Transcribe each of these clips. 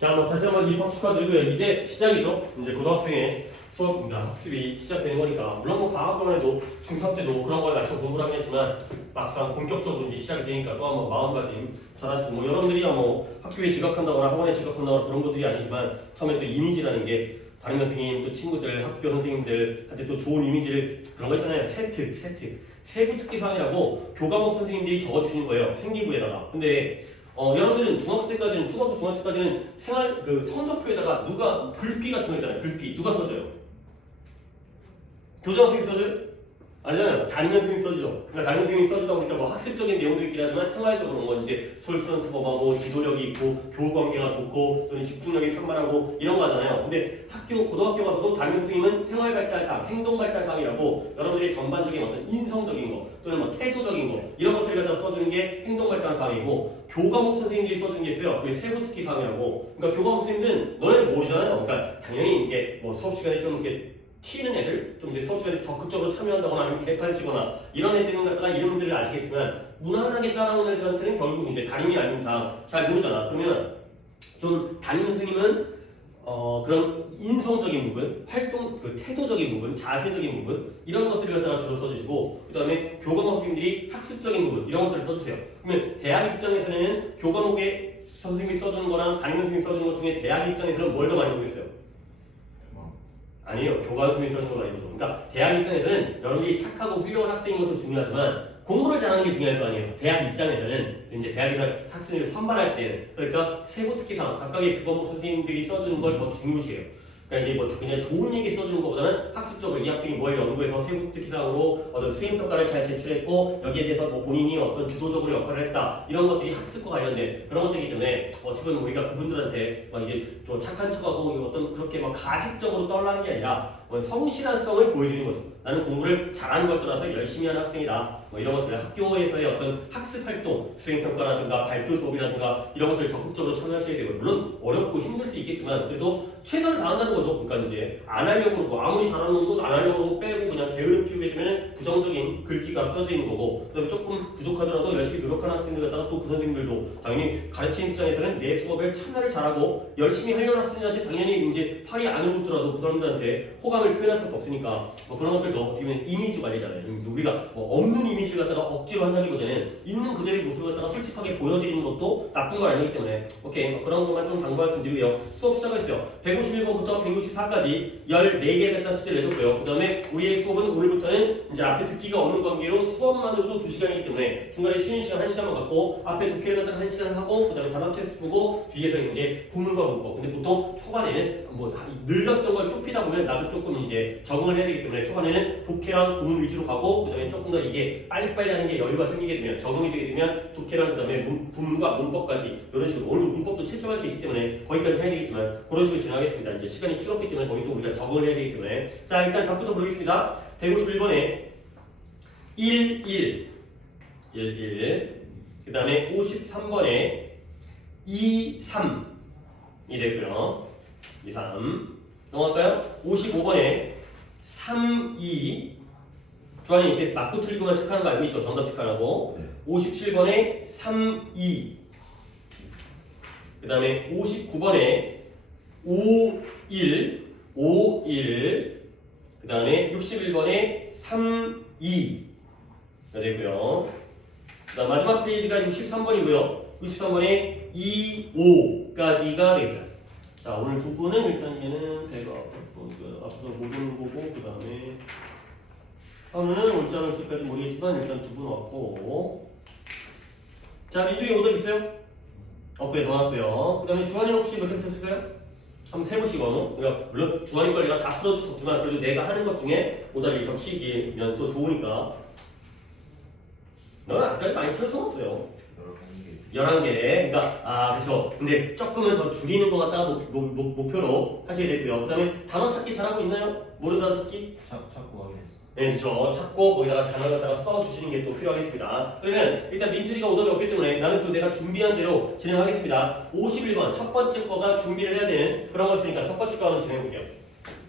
자, 뭐 다시 한번 입학 축하드리고요. 이제 시작이죠. 이제 고등학생의 수업입니다. 학습이 시작되는 거니까. 물론 뭐 방학동안에도 중3 때도 그런 거에 맞춰 공부를 하긴 했지만 막상 본격적으로 이제 시작이 되니까 또 한번 마음가짐 잘하시고 뭐 여러분들이야 뭐 학교에 지각한다거나 학원에 지각한다거나 그런 것들이 아니지만 처음에 또 이미지라는 게 다른 선생님 또 친구들 학교 선생님들한테 또 좋은 이미지를 그런 거 있잖아요. 세부 특기사항이라고 교과목 선생님들이 적어주시는 거예요. 생기부에다가. 근데 여러분들은 중학교 때까지는 생활 그 성적표에다가 누가 글귀 같은 거 있잖아요. 글귀 누가 써줘요? 교장 선생님이 써줘요? 아니잖아요. 담임 선생님이 써주죠. 그러니까 담임 선생님이 써주다 보니까 뭐 학습적인 내용도 있긴 하지만 생활적으로 뭐 이제 솔선수범하고 지도력이 있고 교우 관계가 좋고 또는 집중력이 산만하고 이런 거 하잖아요. 근데 고등학교 가서도 담임 선생님은 생활 발달사항, 행동 발달사항이라고 여러분들의 전반적인 어떤 인성적인 거 또는 뭐 태도적인 거 이런 것들을 갖다 써주는 게 행동 발달사항이고 교과목 선생님들이 써주는 게 있어요. 그게 세부 특기 사항이라고. 그러니까 교과목 선생님들은 너네 모르잖아요. 그러니까 당연히 이제 뭐 수업 시간에 좀 이렇게 튀는 애들, 좀 이제 수업 시간에 적극적으로 참여한다거나 아니면 개판치거나 이런 애들은 갖다가 이름들을 아시겠지만 무난하게 따라오는 애들한테는 결국 이제 담임이 아닌 이상 잘 모르잖아. 그러면 좀 담임 선생님은 그런 인성적인 부분, 활동, 그 태도적인 부분, 자세적인 부분 이런 것들을 갖다가 주로 써주시고 그 다음에 교과목 선생님들이 학습적인 부분 이런 것들을 써주세요. 그러면 대학 입장에서는 교과목에 선생님이 써주는 거랑 담임 선생님이 써주는 것 중에 대학 입장에서는 뭘 더 많이 보겠어요? 아니에요. 교관 선생님이 써주는 건 아니죠. 그러니까 대학 입장에서는 여러분들이 착하고 훌륭한 학생인 것도 중요하지만 공부를 잘하는 게 중요할 거 아니에요. 대학 입장에서는 이제 대학에서 학생을 선발할 때는 그러니까 세부 특기사항 각각의 교과목 선생님들이 써주는 걸 더 중요시해요. 그러니까 이제 뭐 그냥 좋은 얘기 써주는 것보다는 학습적으로 이 학생이 뭘 연구해서 세부 특기사항으로 어떤 수행평가를 잘 제출했고 여기에 대해서 뭐 본인이 어떤 주도적으로 역할을 했다 이런 것들이 학습과 관련된 그런 것들이기 때문에 어쨌든 우리가 그분들한테 막 이제 좀 착한 척하고 어떤 그렇게 막 가식적으로 떠나는 게 아니라 성실한성을 보여주는 거죠. 나는 공부를 잘하는 걸 떠나서 열심히 하는 학생이다. 뭐 이런 것들 학교에서의 어떤 학습 활동, 수행평가라든가 발표 수업이라든가 이런 것들 적극적으로 참여하셔야 되고 물론 어렵고 힘들 수 있겠지만 그래도 최선을 다한다는 거죠. 그러니까 이제 안 하려고 그러고 아무리 잘하는 것도 안 하려고 빼고 그냥 게으름 피우게 되면 부정적인 글귀가 써져 있는 거고 그다음에 조금 부족하더라도 열심히 노력하는 학생들 갖다가 또 그 선생님들도 당연히 가르치는 입장에서는 내 수업에 참여를 잘하고 열심히 하려는 학생들한테 당연히 이제 팔이 안 붙더라도 그 사람들한테 호감을 표현할 수가 없으니까 뭐 그런 것들도 어떻게 보면 이미지 관리잖아요. 우리가 뭐 없는 이미지를 갖다가 억지로 한다기보다는 있는 그대로의 모습을 갖다가 솔직하게 보여드리는 것도 나쁜 건 아니기 때문에 오케이 뭐 그런 것만 좀 당부할 수 드리고요. 수업 시작했어요. 151번부터 164까지 14개를 갖다 숙제를 해줬고요. 그 다음에 우리의 수업은 오늘부터는 이제 앞에 듣기가 없는 관계로 수업만으로도 2시간이기 때문에 중간에 쉬는 시간 1시간만 갖고 앞에 독해를 갖다가 1시간 하고 그 다음에 단어 테스트 보고 뒤에서 이제 구문과 문법. 근데 보통 초반에는 뭐 늘렸던 걸 좁히다 보면 나도 조금 이제 적응을 해야 되기 때문에 초반에는 독해랑 구문 위주로 가고 그 다음에 조금 더 이게 빨리빨리 하는 게 여유가 생기게 되면 적응이 되게 되면 독해랑 그 다음에 구문과 문법까지 이런 식으로 오늘 문법도 채점할 게 있기 때문에 거기까지 해야 되겠지만 그런 식으로 진행하겠습니다. 이제 시간이 줄었기 때문에 거기 또 우리가 적응을 해야 되기 때문에 자 일단 답부터 보겠습니다. 151번에 11 그 다음에 53번에 23이 되고요. 23 넘어갈까요? 55번에 32 주한이 이렇게 맞고 틀리고만 체크하는 거 알고 있죠? 정답 체크하라고. 57번에 32 그 다음에 59번에 51 그 다음에 61번에 32가 되고요. 그 다음 마지막 페이지가 63번이고요. 63번에 25까지가 되겠어요. 자 오늘 두 분은 일단 얘는 배가 앞서 모르는 거고 그 다음에 한우는 올지 안 올지까지 모르겠지만 일단 두 분 왔고 자 민중이 오답 있어요? 그래 더 나왔고요. 그 다음에 주한이는 혹시 몇 개 틀렸을까요? 한번 세보시고 그러니까 물론 주한이 걸 내가 다 풀어줄 수 없지만 그래도 내가 하는 것 중에 오답이 겹치기면 또 좋으니까 너는 아직까지 많이 틀릴 수는 없어요. 11개. 그러니까 그쵸. 근데 조금은 더 줄이는 것 같다가 목표로 하셔야 되고요. 그 다음에 단어 찾기 잘하고 있나요? 모르는 단어 찾기? 찾고 하겠습니다. 네, 그렇죠. 찾고 거기다가 단어를 갖다가 써주시는 게 또 필요하겠습니다. 그러면 일단 민준이가 오답이 없기 때문에 나는 또 내가 준비한 대로 진행하겠습니다. 51번 첫 번째 거가 준비를 해야 되는 그런 거였으니까 첫 번째 거 한번 진행해볼게요.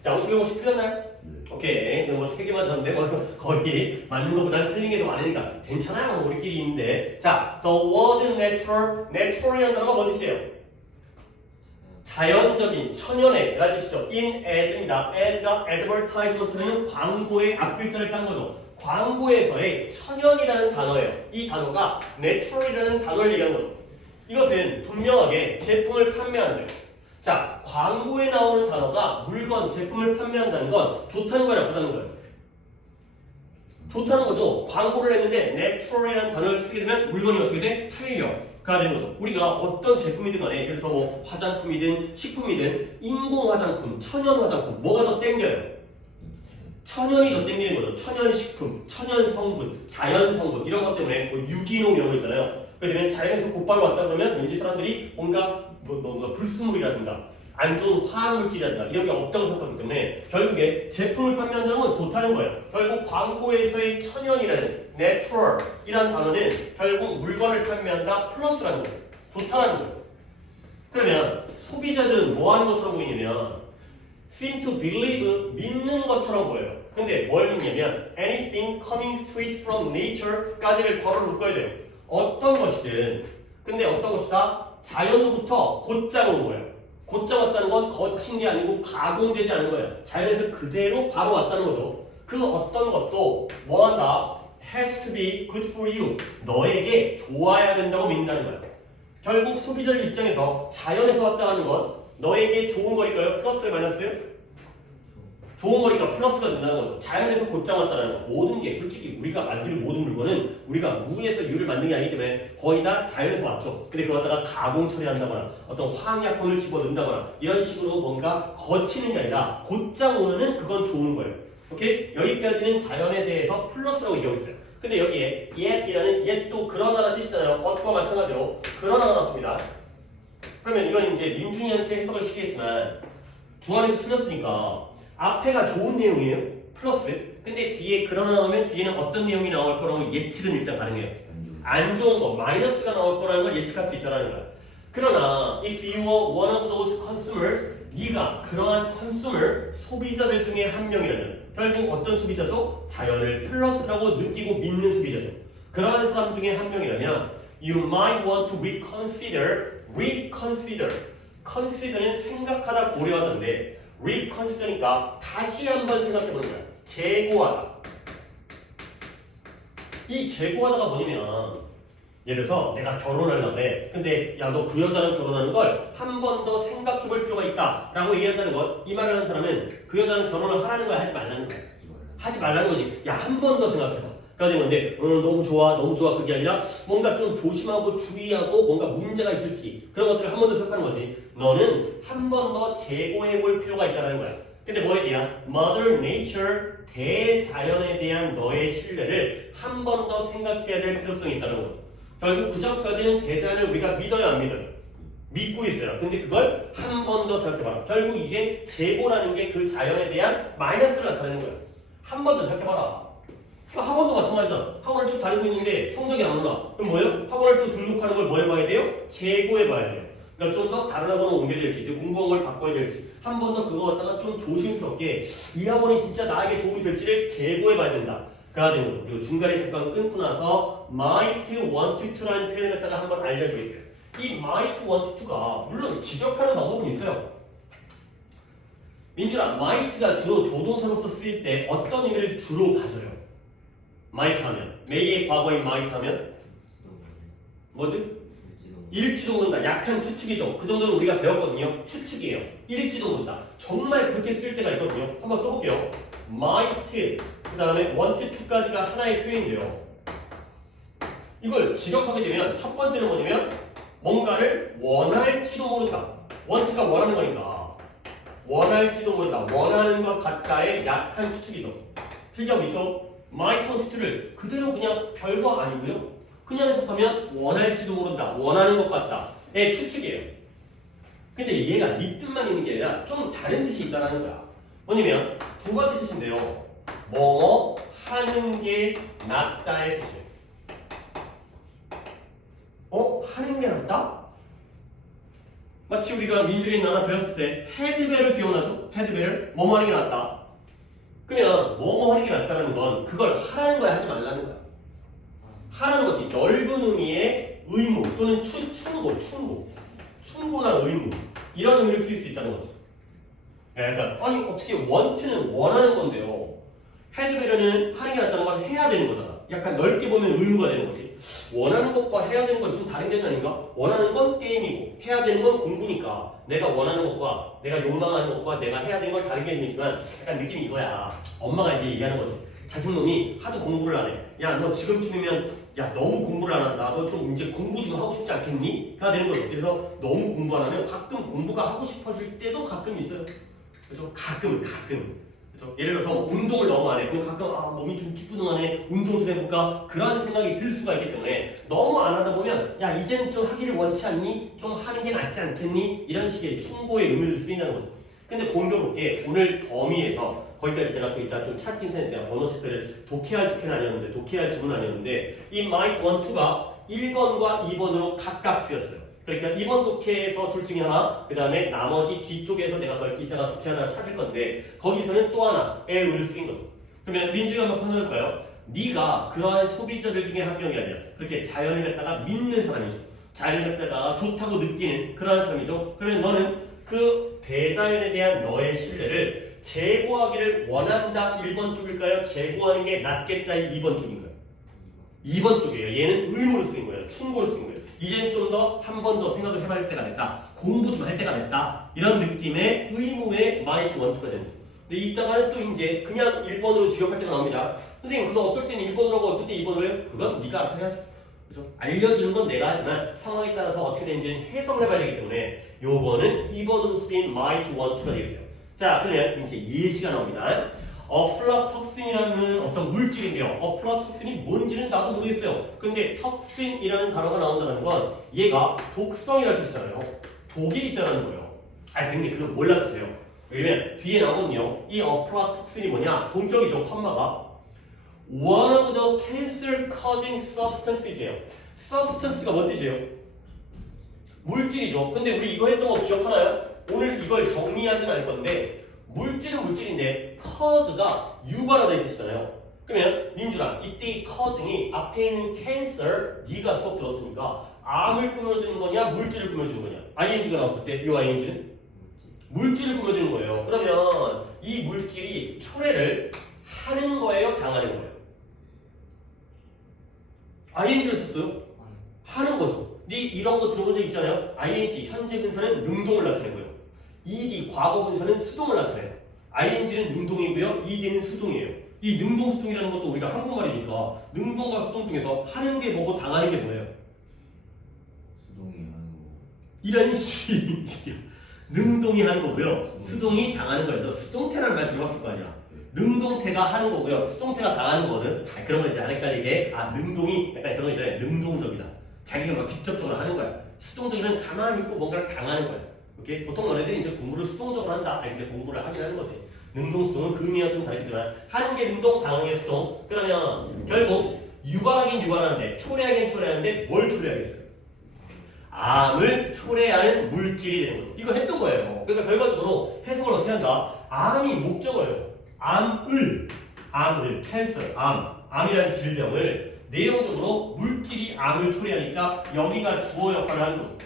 자, 51번 혹시 틀렸나요? 오케이. 뭐 3개 맞췄는데 뭐 거의 맞는 것보다 틀린 게 더 많으니까 괜찮아요. 우리끼리 있는데. 자, the word natural이라는 단어가 뭔 뜻이에요? 자연적인 천연의 라는 뜻이죠. in as입니다. as가 advertisement는 광고의 앞글자를 딴 거죠. 광고에서의 천연이라는 단어예요. 이 단어가 natural이라는 단어를 얘기하는 거죠. 이것은 분명하게 제품을 판매한대요. 자, 광고에 나오는 단어가 물건, 제품을 판매한다는 건 좋다는 거야, 나쁘다는 거예요? 좋다는 거죠. 광고를 했는데 natural이라는 단어를 쓰게 되면 물건이 어떻게 돼? 팔려가 되는 거죠. 우리가 어떤 제품이든 간에 그래서 뭐 화장품이든 식품이든 인공 화장품, 천연 화장품 뭐가 더 땡겨요? 천연이 더 땡기는 거죠. 천연 식품, 천연 성분, 자연 성분 이런 것 때문에 뭐 유기농 이런 거 있잖아요. 그러면 자연에서 곧바로 왔다 그러면 왠지 사람들이 뭔가 뭔가 불순물이라든가 안 좋은 화학물질이라든가 이런 게 없다고 생각하기 때문에 결국에 제품을 판매한다는 건 좋다는 거예요. 결국 광고에서의 천연이라는 natural이라는 단어는 결국 물건을 판매한다 플러스라는 거예요. 좋다는 거예요. 그러면 소비자들은 뭐 하는 것처럼 보이냐면 seem to believe 믿는 것처럼 보여요. 근데 뭘 믿냐면 anything coming straight from nature까지를 괄호를 묶어야 돼요. 어떤 것이든 근데 어떤 것이다? 자연으로부터 곧장 온 거예요. 곧장 왔다는 건 거친 게 아니고 가공되지 않은 거예요. 자연에서 그대로 바로 왔다는 거죠. 그 어떤 것도 뭐 한다? has to be good for you. 너에게 좋아야 된다고 믿는다는 거예요. 결국 소비자의 입장에서 자연에서 왔다는 건 너에게 좋은 거니까요? 플러스요? 마이너스요? 좋은 거니까 플러스가 된다는 거죠. 자연에서 곧장 왔다는 거. 모든 게 솔직히 우리가 만드는 모든 물건은 우리가 무에서 유를 만든 게 아니기 때문에 거의 다 자연에서 왔죠. 근데 그걸 갖다가 가공 처리한다거나 어떤 화학약품을 집어넣는다거나 이런 식으로 뭔가 거치는 게 아니라 곧장 오면은 그건 좋은 거예요. 오케이? 여기까지는 자연에 대해서 플러스라고 얘기하고 있어요. 근데 여기에 yet이라는 yet도 그러나라는 뜻이잖아요. but과 마찬가지로 그러나가 나왔습니다. 그러면 이건 이제 민준이한테 해석을 시키겠지만 중간에도 틀렸으니까 앞에가 좋은 내용이에요. 플러스. 근데 뒤에 그러나 나오면 뒤에는 어떤 내용이 나올 거라고 예측은 일단 가능해요. 안 좋은 거, 마이너스가 나올 거라는 걸 예측할 수 있다는 거야. 그러나 if you were one of those consumers, 네가 그러한 consumer, 소비자들 중에 한 명이라면 결국 어떤 소비자죠? 자연을 플러스라고 느끼고 믿는 소비자죠. 그러한 사람 중에 한 명이라면 you might want to reconsider. consider는 생각하다, 고려하던데 reconsider니까 다시 한번 생각해보는 거야. 재고하다. 이 재고하다가 뭐냐면 예를 들어서 내가 결혼하려고 해. 근데 야 너 그 여자랑 결혼하는 걸 한 번 더 생각해볼 필요가 있다 라고 얘기한다는 것. 이 말을 하는 사람은 그 여자랑 결혼을 하라는 거야, 하지 말라는 거야? 하지 말라는 거지. 야 한 번 더 생각해봐. 그러는 건데 너무 좋아 그게 아니라 뭔가 좀 조심하고 주의하고 뭔가 문제가 있을지 그런 것들을 한 번 더 생각하는 거지. 너는 한 번 더 재고해볼 필요가 있다는 거야. 근데 뭐에 대한? Mother Nature, 대자연에 대한 너의 신뢰를 한 번 더 생각해야 될 필요성이 있다는 거죠. 결국 그 전까지는 대자연을 우리가 믿어요, 안 믿어요? 믿고 있어요. 근데 그걸 한 번 더 생각해봐라. 결국 이게 재고라는 게 그 자연에 대한 마이너스를 나타내는 거야. 한 번 더 생각해봐라. 학원도 마찬가지잖아. 학원을 쭉 다니고 있는데 성적이 안 올라. 그럼 뭐예요? 학원을 또 등록하는 걸 뭐 해봐야 돼요? 재고해봐야 돼요. 그러니까 좀 더 다른 학원으로 옮겨야 될지, 공부한 걸 바꿔야 될지, 한 번 더 그거 갖다가 좀 조심스럽게 이 학원이 진짜 나에게 도움이 될지를 재고해봐야 된다. 가 되는 거죠. 그리고 중간에 잠깐 끊고 나서 might want to라는 표현을 갖다가 한번 알려드리겠어요. 이 might want to가 물론 직역하는 방법은 있어요. 민준아, might가 주로 조동사로서 쓰일 때 어떤 의미를 주로 가져요? might 하면, may의 과거인 might 하면 뭐지? 일지도 모른다. 약한 추측이죠. 그 정도는 우리가 배웠거든요. 추측이에요. 일지도 모른다. 정말 그렇게 쓸 때가 있거든요. 한번 써볼게요. might, 그 다음에 want to까지가 하나의 표현인데요. 이걸 직역하게 되면 첫 번째는 뭐냐면 뭔가를 원할지도 모른다. want가 원하는 거니까 원할지도 모른다. 원하는 것 같다의 약한 추측이죠. 필기하고 있죠? might want to를 그대로 그냥 별거 아니고요. 그냥 해석하면 원할지도 모른다. 원하는 것 같다의 추측이에요. 근데 얘가 네 뜻만 있는 게 아니라 좀 다른 뜻이 있다는 거야. 뭐냐면 두 번째 뜻인데요. 뭐뭐 하는 게 낫다의 뜻이에요. 하는 게 낫다? 마치 우리가 민주주의 나라 배웠을 때 헤드벨을 기억나죠? 헤드벨을 뭐뭐 하는 게 낫다. 그러면 뭐뭐 하는 게 낫다는 건 그걸 하라는 거야, 하지 말라는 거야. 하라는 거지. 넓은 의미의 의무 또는 충고나 의무. 이런 의미를 쓸 수 있다는 거지. 그러니까 아니 어떻게 want는 원하는 건데요. had better는 하는 게 낫다는 건 해야 되는 거잖아. 약간 넓게 보면 의무가 되는 거지. 원하는 것과 해야 되는 건 좀 다른 게 아닌가? 원하는 건 게임이고 해야 되는 건 공부니까 내가 원하는 것과 내가 욕망하는 것과 내가 해야 되는 건 다른 개념이지만 약간 느낌이 이거야. 엄마가 이제 얘기하는 거지. 자식놈이 하도 공부를 안 해. 야, 너 지금쯤이면 야 너무 공부를 안 한다. 너 좀 이제 공부 좀 하고 싶지 않겠니? 가 되는 거죠. 그래서 너무 공부 안 하면 가끔 공부가 하고 싶어질 때도 가끔 있어요. 그렇죠? 가끔. 그렇죠? 예를 들어서 운동을 너무 안 해. 그럼 가끔 몸이 좀 찌뿌둥하네. 운동 좀 해볼까? 그런 생각이 들 수가 있기 때문에 너무 안 하다 보면 야 이제는 좀 하기를 원치 않니? 좀 하는 게 낫지 않겠니? 이런 식의 충고의 의미를 쓰인다는 거죠. 근데 공교롭게 오늘 범위에서 거기까지 내가 또 이따 좀 찾긴 했는데 내가 번호 체크를 독해할 아니었는데 독해할 지문 아니었는데 이 might want to가 1번과 2번으로 각각 쓰였어요. 그러니까 2번 독해에서 둘 중에 하나, 그 다음에 나머지 뒤쪽에서 내가 그걸 이따가 독해하다가 찾을 건데 거기서는 또 하나의 의미를 쓰인 거죠. 그러면 민주가 한번 판단해볼까요? 네가 그러한 소비자들 중에 한 명이라면 그렇게 자연을 갖다가 믿는 사람이죠. 자연을 갖다가 좋다고 느끼는 그러한 사람이죠. 그러면 너는 그 대자연에 대한 너의 신뢰를 제고하기를 원한다 1번 쪽일까요? 제고하는 게 낫겠다 2번 쪽인가요? 2번 쪽이에요. 얘는 의무로 쓰인 거예요. 충고로 쓰인 거예요. 이제는 좀 더 한 번 더 생각을 해볼 때가 됐다. 공부 좀 할 때가 됐다. 이런 느낌의 의무의 might want가 되는 거죠. 근데 이따가는 또 이제 그냥 1번으로 지역할 때가 나옵니다. 선생님 그거 어떨 때는 1번으로 하고 어떨 때 2번으로 해요? 그건 네가 알아서 해야지. 그렇죠? 알려주는 건 내가 하지만 상황에 따라서 어떻게 되는지는 해석을 해봐야 되기 때문에 요거는 2번으로 쓰인 might want가 되겠어요. 자 그러면 이제 예시가 나옵니다. 어플라톡신이라는 어떤 물질인데요. 어플라톡신이 뭔지는 나도 모르겠어요. 근데 톡신이라는 단어가 나온다는 건 얘가 독성이라는 뜻이잖아요. 독이 있다는 거예요. 근데 그거 몰라도 돼요. 왜냐면 뒤에 나오거든요. 이 어플라톡신이 뭐냐? 동격이죠. 컴마가 one of the cancer causing substances예요. substance가 뭔 뜻이에요? 물질이죠. 근데 우리 이거 했던 거 기억하나요? 오늘 이걸 정리하진 않을 건데 물질은 물질인데 cause가 유발하다는 뜻이잖아요. 그러면 민준아 이때 이 causing이 앞에 있는 cancer 네가 수업 들었으니까 암을 꾸며주는 거냐 물질을 꾸며주는 거냐. ing가 나왔을 때 이 ing는 물질을 꾸며주는 거예요. 그러면 이 물질이 초래를 하는 거예요 당하는 거예요? ing를 썼어요? 하는 거죠. 네 이런 거 들어본 적 있잖아요. ing 현재 분사는 능동을 나타내는 거예요. ed 과거 분사는 수동을 나타내요. ing는 능동이고요. ed는 수동이에요. 이 능동 수동이라는 것도 우리가 한국말이니까 능동과 수동 중에서 하는 게 뭐고 당하는 게 뭐예요? 수동이 하는 거. 이런 식이야. 능동이 하는 거고요. 수동이 당하는 거예요. 너 수동태라는 말 들어봤을 거 아니야. 능동태가 하는 거고요. 수동태가 당하는 거거든. 그런 거 이제 안 헷갈리게 능동이 약간 그런 거 있잖아요. 능동적이다. 자기가 막 직접적으로 하는 거야. 수동적이면 가만히 있고 뭔가를 당하는 거야. 오케이? 보통 너네들이 이제 공부를 수동적으로 한다. 이렇게 공부를 하긴 하는 거지. 능동, 수동은 그 의미와 좀 다르지만 하는 게 능동, 당하는 게 수동. 그러면 결국 유발하긴 유발하는데 초래하긴 초래하는데 뭘 초래하겠어요? 암을 초래하는 물질이 되는 거죠. 이거 했던 거예요. 그러니까 결과적으로 해석을 어떻게 한다? 암이 목적어예요. 암을, 캔서, 암이라는 질병을 내용적으로 물질이 암을 초래하니까 여기가 주어 역할을 하는 거죠.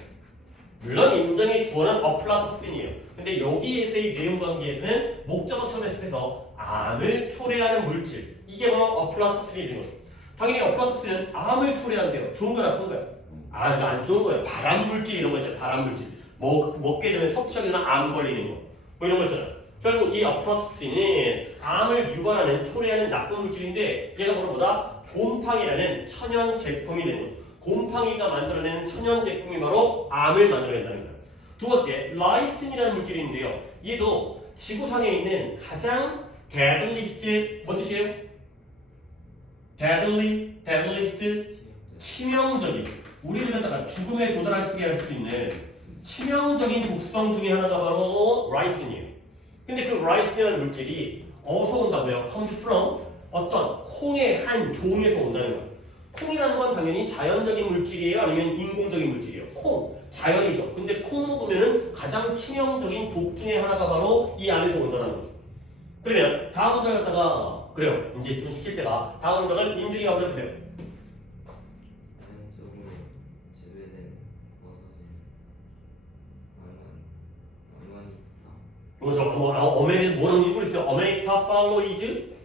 물론 이 문장의 주어는 어플라톡신이에요. 근데 여기에서의 내용 관계에서는 목적어처럼 해석해서 암을 초래하는 물질, 이게 바로 어플라톡신이 되는 거죠. 당연히 어플라톡신은 암을 초래한대요. 좋은 거 나쁜 거예요? 안 좋은 거예요. 발암 물질 이런 거 있잖아요. 발암 물질. 먹게 되면 섭취하게 되면 암 걸리는 거. 뭐 이런 거 있잖아요. 결국 이 어플라톡신은 암을 유발하는 초래하는 나쁜 물질인데 얘가 뭐보다 곰팡이라는 천연 제품이 되는 거죠. 곰팡이가 만들어내는 천연 제품이 바로 암을 만들어낸다는 거예요. 두 번째, 라이신이라는 물질이 있는데요. 얘도 지구상에 있는 가장 deadliest 뭔 뜻이에요? deadliest 치명적인 우리를 갖다가 죽음에 도달할 수 있는 치명적인 독성 중에 하나가 바로 라이신이에요. 근데 그 라이신이라는 물질이 어디서 온다고요? comes from 어떤 콩의 한 종에서 온다는 거예요. 콩이라는 건 당연히 자연적인 물질이에요? 아니면 인공적인 물질이에요? 콩, 자연이죠. 근데 콩 먹으면은 가장 치명적인 독 중에 하나가 바로 이 안에서 온다는 거죠. 그러면 다음 문장 갖다가 그래요. 이제 좀 시킬 때가 다음 문장을 민준이가 한번 해보세요. 자연적으로 재배된 버섯이 암은 뭐죠? 어메리 뭐라고 읽고 있어요? 어메리카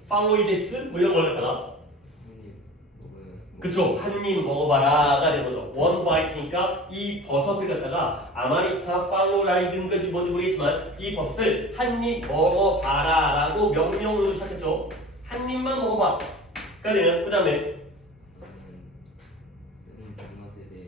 팔로이데스 뭐 이런 걸 갖다가 그쵸? 한 입 먹어봐라가 된 거죠. 원 바이트니까 이 버섯을 갖다가 아마리타 팔로라이든가지 뭔지 모르겠지만 이 버섯을 한 입 먹어봐라라고 명령으로 시작했죠. 한 입만 먹어봐. 가 되면 그 다음에 쓰는 단맛에 대해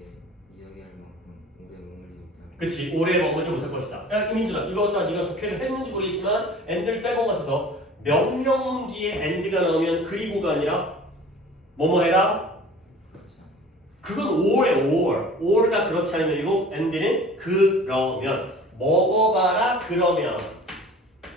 이야기할 만큼 오래 머물지 못한. 그치 오래 머물지 못할 것이다. 야 이민준아 이거 다 네가 독해를 했는지 모르겠지만 엔드를 빼본 것 같아서 명령문 뒤에 엔드가 나오면 그리고가 아니라 뭐뭐 해라 그건 or에 or가 그렇지 않으면 이고 end는 그러면 먹어봐라 그러면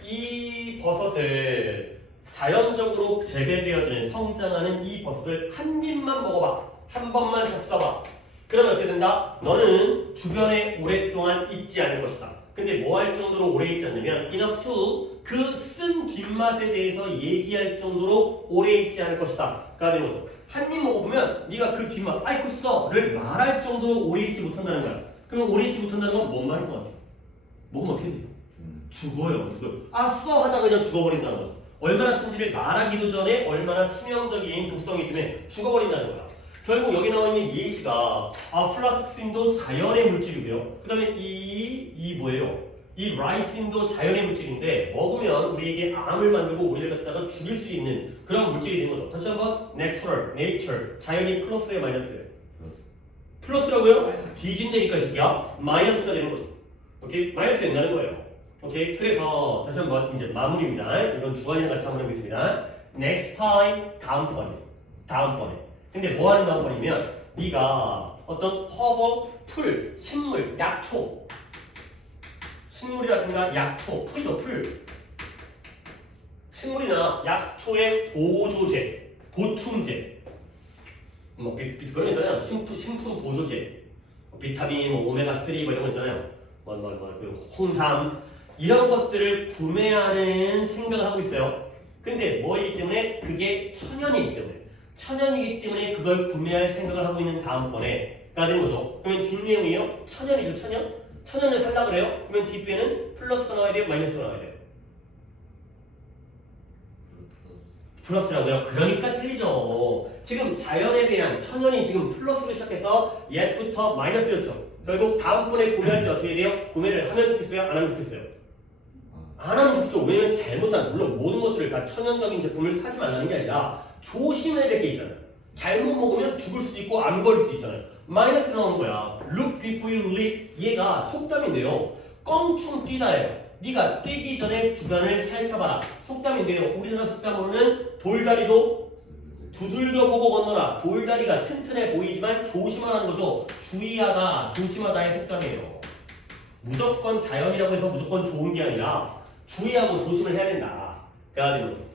이 버섯을 자연적으로 재배되어지는 성장하는 이 버섯을 한 입만 먹어봐 한 번만 접사봐 그러면 어떻게 된다? 너는 주변에 오랫동안 있지 않을 것이다 근데 뭐 할 정도로 오래 있지 않냐면 enough to 그 쓴 뒷맛에 대해서 얘기할 정도로 오래 있지 않을 것이다 가 되는 거죠 한 입 먹어보면 네가 그 뒷맛 아이쿠 써를 말할 정도로 오래 있지 못한다는 거야 그러면 오래 있지 못한다는 건 뭔 말인 것 같아요? 먹으면 어떻게 돼요? 죽어요 아 써 하다가 그냥 죽어버린다는 거죠 얼마나 쓴지를 말하기도 전에 얼마나 치명적인 독성이기 때문에 죽어버린다는 거야 결국 여기 나와 있는 예시가 플라톡신도 자연의 물질이고요 그 다음에 이 뭐예요? 이 라이신도 자연의 물질인데 먹으면 우리에게 암을 만들고 우리를 갖다가 죽일 수 있는 그런 물질이 된 거죠. 다시 한번 natural, nature, 자연이 플러스예요, 마이너스예요? 플러스라고요? 뒤진다니까 새끼야. 마이너스가 되는 거죠. 오케이? 마이너스 된다는 거예요. 오케이? 그래서 다시 한번 이제 마무리입니다. 이건 주관이랑 같이 한번 해보겠습니다. Next time, 다음번에. 근데 뭐 하는 다음번이면 네가 어떤 허브, 풀, 식물, 약초 식물이라든가 약초, 풀이죠, 풀. 식물이나 약초의 보조제, 보충제. 뭐 그런 거 있잖아요. 식품 보조제. 비타민, 오메가3 뭐 이런 거 있잖아요. 그 홍삼 이런 것들을 구매하는 생각을 하고 있어요. 근데 뭐이기 때문에 그게 천연이기 때문에 그걸 구매할 생각을 하고 있는 다음번에가 되는 거죠. 그러면 뒷내용이요. 천연이죠, 천연. 천연을 살라 그래요? 그러면 뒷배는 플러스가 나와야 돼요? 마이너스가 나와야 돼요? 플러스라고요? 그러니까 틀리죠. 지금 자연에 대한 천연이 지금 플러스로 시작해서 옛부터 마이너스였죠. 결국 다음번에 구매할 때 어떻게 돼요? 구매를 하면 좋겠어요? 안 하면 좋겠어요? 안 하면 좋죠. 왜냐면 잘못한 물론 모든 것들을 다 천연적인 제품을 사지 말라는 게 아니라 조심해야 될 게 있잖아요. 잘못 먹으면 죽을 수도 있고 암 걸릴 수 있잖아요. 마이너스 나오는 거야. Look before you leap. 얘가 속담인데요. 껑충 뛰다예요. 네가 뛰기 전에 주변을 살펴봐라. 속담인데요. 우리나라 속담으로는 돌다리도 두들겨보고 건너라. 돌다리가 튼튼해 보이지만 조심하라는 거죠. 주의하다, 조심하다의 속담이에요. 무조건 자연이라고 해서 무조건 좋은 게 아니라 주의하고 조심을 해야 된다. 그래야 되는 거죠.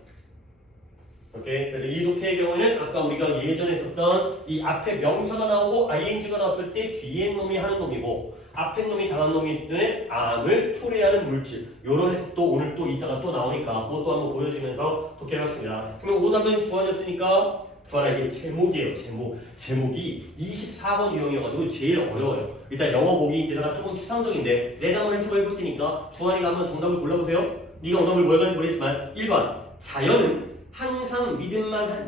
오케이. 그래서 이 독해의 경우에는 아까 우리가 예전에 썼던 이 앞에 명사가 나오고 ing가 나왔을 때 뒤에 놈이 하는 놈이고 앞에 놈이 당한 놈이기 때문에 암을 초래하는 물질 요런 해석도 오늘 또 이따가 또 나오니까 그것도 한번 보여드리면서 독해를 했습니다. 그러면 오답은 주안이었으니까 주안아 이게 제목이에요. 제목이 24번 유형이어가지고 제일 어려워요. 일단 영어 보기인데다가 조금 추상적인데 내가 한번 해석을 해볼 테니까 주안이가 한번 정답을 골라보세요. 네가 오답을 뭘 가는지 모르겠지만 1번 자연은 항상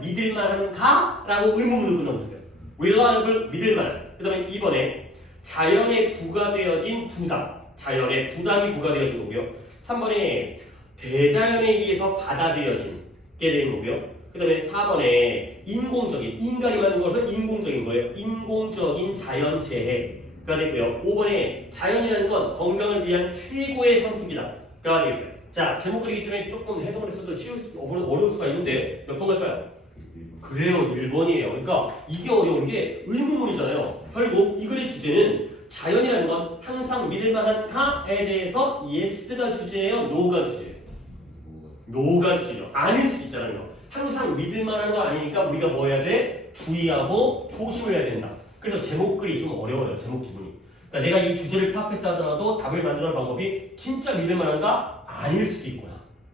믿을만한가? 라고 의문문을 끝나고 있어요. reliable, 믿을만한. 그 다음에 2번에 자연에 부과되어진 부담. 자연에 부담이 부과되어진 거고요. 3번에 대자연에 의해서 받아들여진 게 되는 거고요. 그 다음에 4번에 인공적인, 인간이 만든 것은 인공적인 거예요. 인공적인 자연재해가 되고요. 5번에 자연이라는 건 건강을 위한 최고의 선택이다. 가 되겠어요. 자, 제목 그리기 때문에 조금 해석을 했어도 어려울 수가 있는데 몇 번 갈까요? 그래요, 1번이에요. 그러니까 이게 어려운 게 의문문이잖아요. 결국 이 글의 주제는 자연이라는 건 항상 믿을만한가에 대해서 yes가 주제예요, no가 주제예요? no가 주제죠. 아닐 수도 있다는 거. 항상 믿을만한 거 아니니까 우리가 뭐 해야 돼? 주의하고 조심을 해야 된다. 그래서 제목 글이 좀 어려워요, 제목 기분이. 그러니까 내가 이 주제를 파악했다 하더라도 답을 만드는 방법이 진짜 믿을만한가? 아닐 수도 있구나.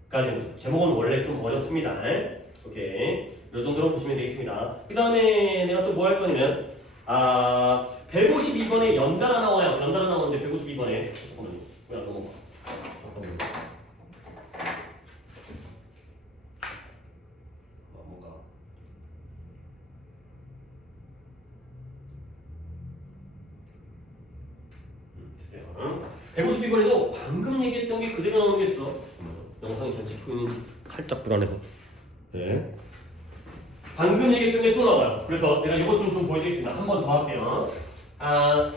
가 되는 거죠. 제목은 원래 좀 어렵습니다. 오케이. 이 정도로 보시면 되겠습니다. 그 다음에 내가 또 뭐 할 거냐면 152번에 연달아 나와요. 연달아 나오는데 152번에 잠깐만요. 왜 안 넘어가? 잠깐만요. 보세요. 152번에도 방금 얘기했던 게 그대로 나오는 게 있어. 영상이 잘 찍고 있는지 살짝 불안해서. 네. 방금 얘기했던 게 또 나와요. 그래서 내가 이것 좀 보여드리겠습니다. 한 번 더 할게요.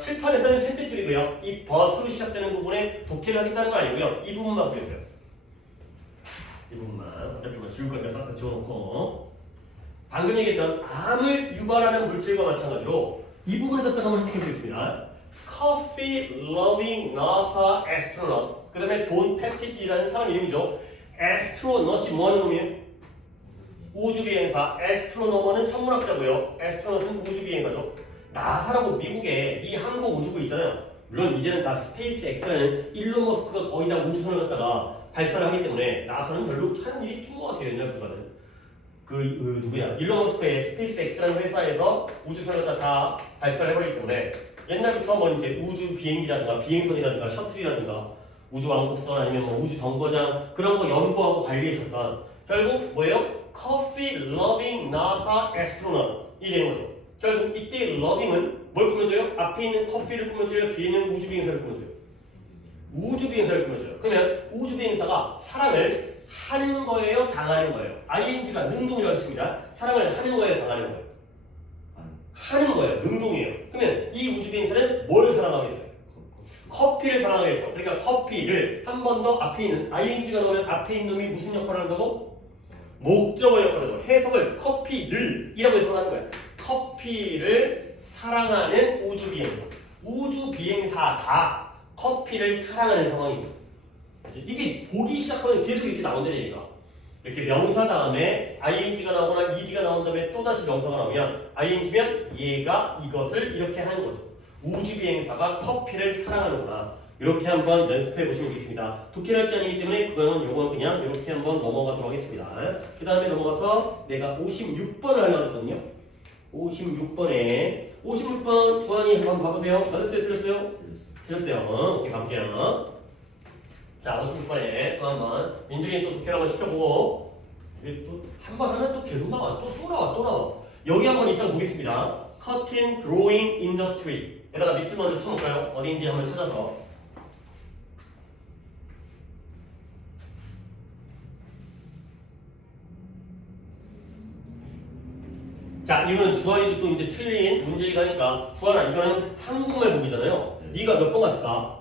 칠판에서는 셋째 줄이고요. 이 버스로 시작되는 부분에 독해를 하겠다는 거 아니고요. 이 부분만 보겠어요. 이 부분만. 어차피 뭐 지울 거니까 싹 다 지워놓고. 방금 얘기했던 암을 유발하는 물질과 마찬가지로 이 부분을 갖다가 한번 해석해 보겠습니다. Coffee loving NASA astronaut. 그 다음에 돈 패티티라는 사람 이름이죠. astronaut이 뭐하는 놈이에요? 우주비행사. astronomer는 천문학자고요. astronaut은 우주비행사죠. 나사라고 미국에 이 항공 우주국 있잖아요. 물론 이제는 다 스페이스 X라는 일론 머스크가 거의 다 우주선을 갖다가 발사를 하기 때문에 나사는 별로 하는 일이 준 것 같아요. 옛날 그거는. 누구야? 일론 머스크의 스페이스 X라는 회사에서 우주선을 갖다 다 발사를 해버리기 때문에 옛날부터 뭐 이제 우주 비행기라든가 비행선이라든가 셔틀이라든가 우주 왕복선 아니면 뭐 우주 정거장 그런 거 연구하고 관리했었던 결국 뭐예요? Coffee loving NASA astronaut 이 되는 거죠. 결국 이때 loving은 뭘 꾸며줘요? 앞에 있는 커피를 꾸며줘요? 뒤에 있는 우주 비행사를 꾸며줘요? 우주 비행사를 꾸며줘요. 그러면 우주 비행사가 사랑을 하는 거예요? 당하는 거예요? ing가 능동이라고 했습니다. 사랑을 하는 거예요? 당하는 거예요? 하는 거예요. 능동이에요. 그러면 이 우주 비행사는 뭘 사랑하겠어요? 커피를 사랑하겠죠. 그러니까 커피를 한 번 더 앞에 있는 ing가 나오면 앞에 있는 놈이 무슨 역할을 한다고? 목적어 역할을 하죠. 해석을 커피를 이라고 해석하는 거예요. 커피를 사랑하는 우주 비행사. 우주 비행사가 커피를 사랑하는 상황이죠. 이게 보기 시작하면 계속 이렇게 나온다니까. 이렇게 명사 다음에 ing가 나오거나 ed가 나온 다음에 또다시 명사가 나오면 ing면 얘가 이것을 이렇게 하는 거죠. 우주 비행사가 커피를 사랑하는구나. 이렇게 한번 연습해 보시면 되겠습니다. 독해를 할 게 아니기 때문에 요건 그냥 이렇게 한번 넘어가도록 하겠습니다. 그 다음에 넘어가서 내가 56번을 하려고 했거든요. 56번 주한이 한번 봐보세요. 맞았어요? 틀렸어요? 틀렸어요. 오케이, 갈게요. 자, 56번에 또 한번 민준이 또 독해를 한번 시켜보고 이게 또 한 번 하면 또 계속 나와. 또 나와. 여기 한번 일단 보겠습니다. Cotton Growing Industry 에다가 밑줄 먼저 쳐볼까요? 어디인지 한번 찾아서. 자, 이거는 주한이도 또 이제 틀린 문제이긴 하니까 주한아 이거는 한국말 보기잖아요. 네가 몇 번 갔을까?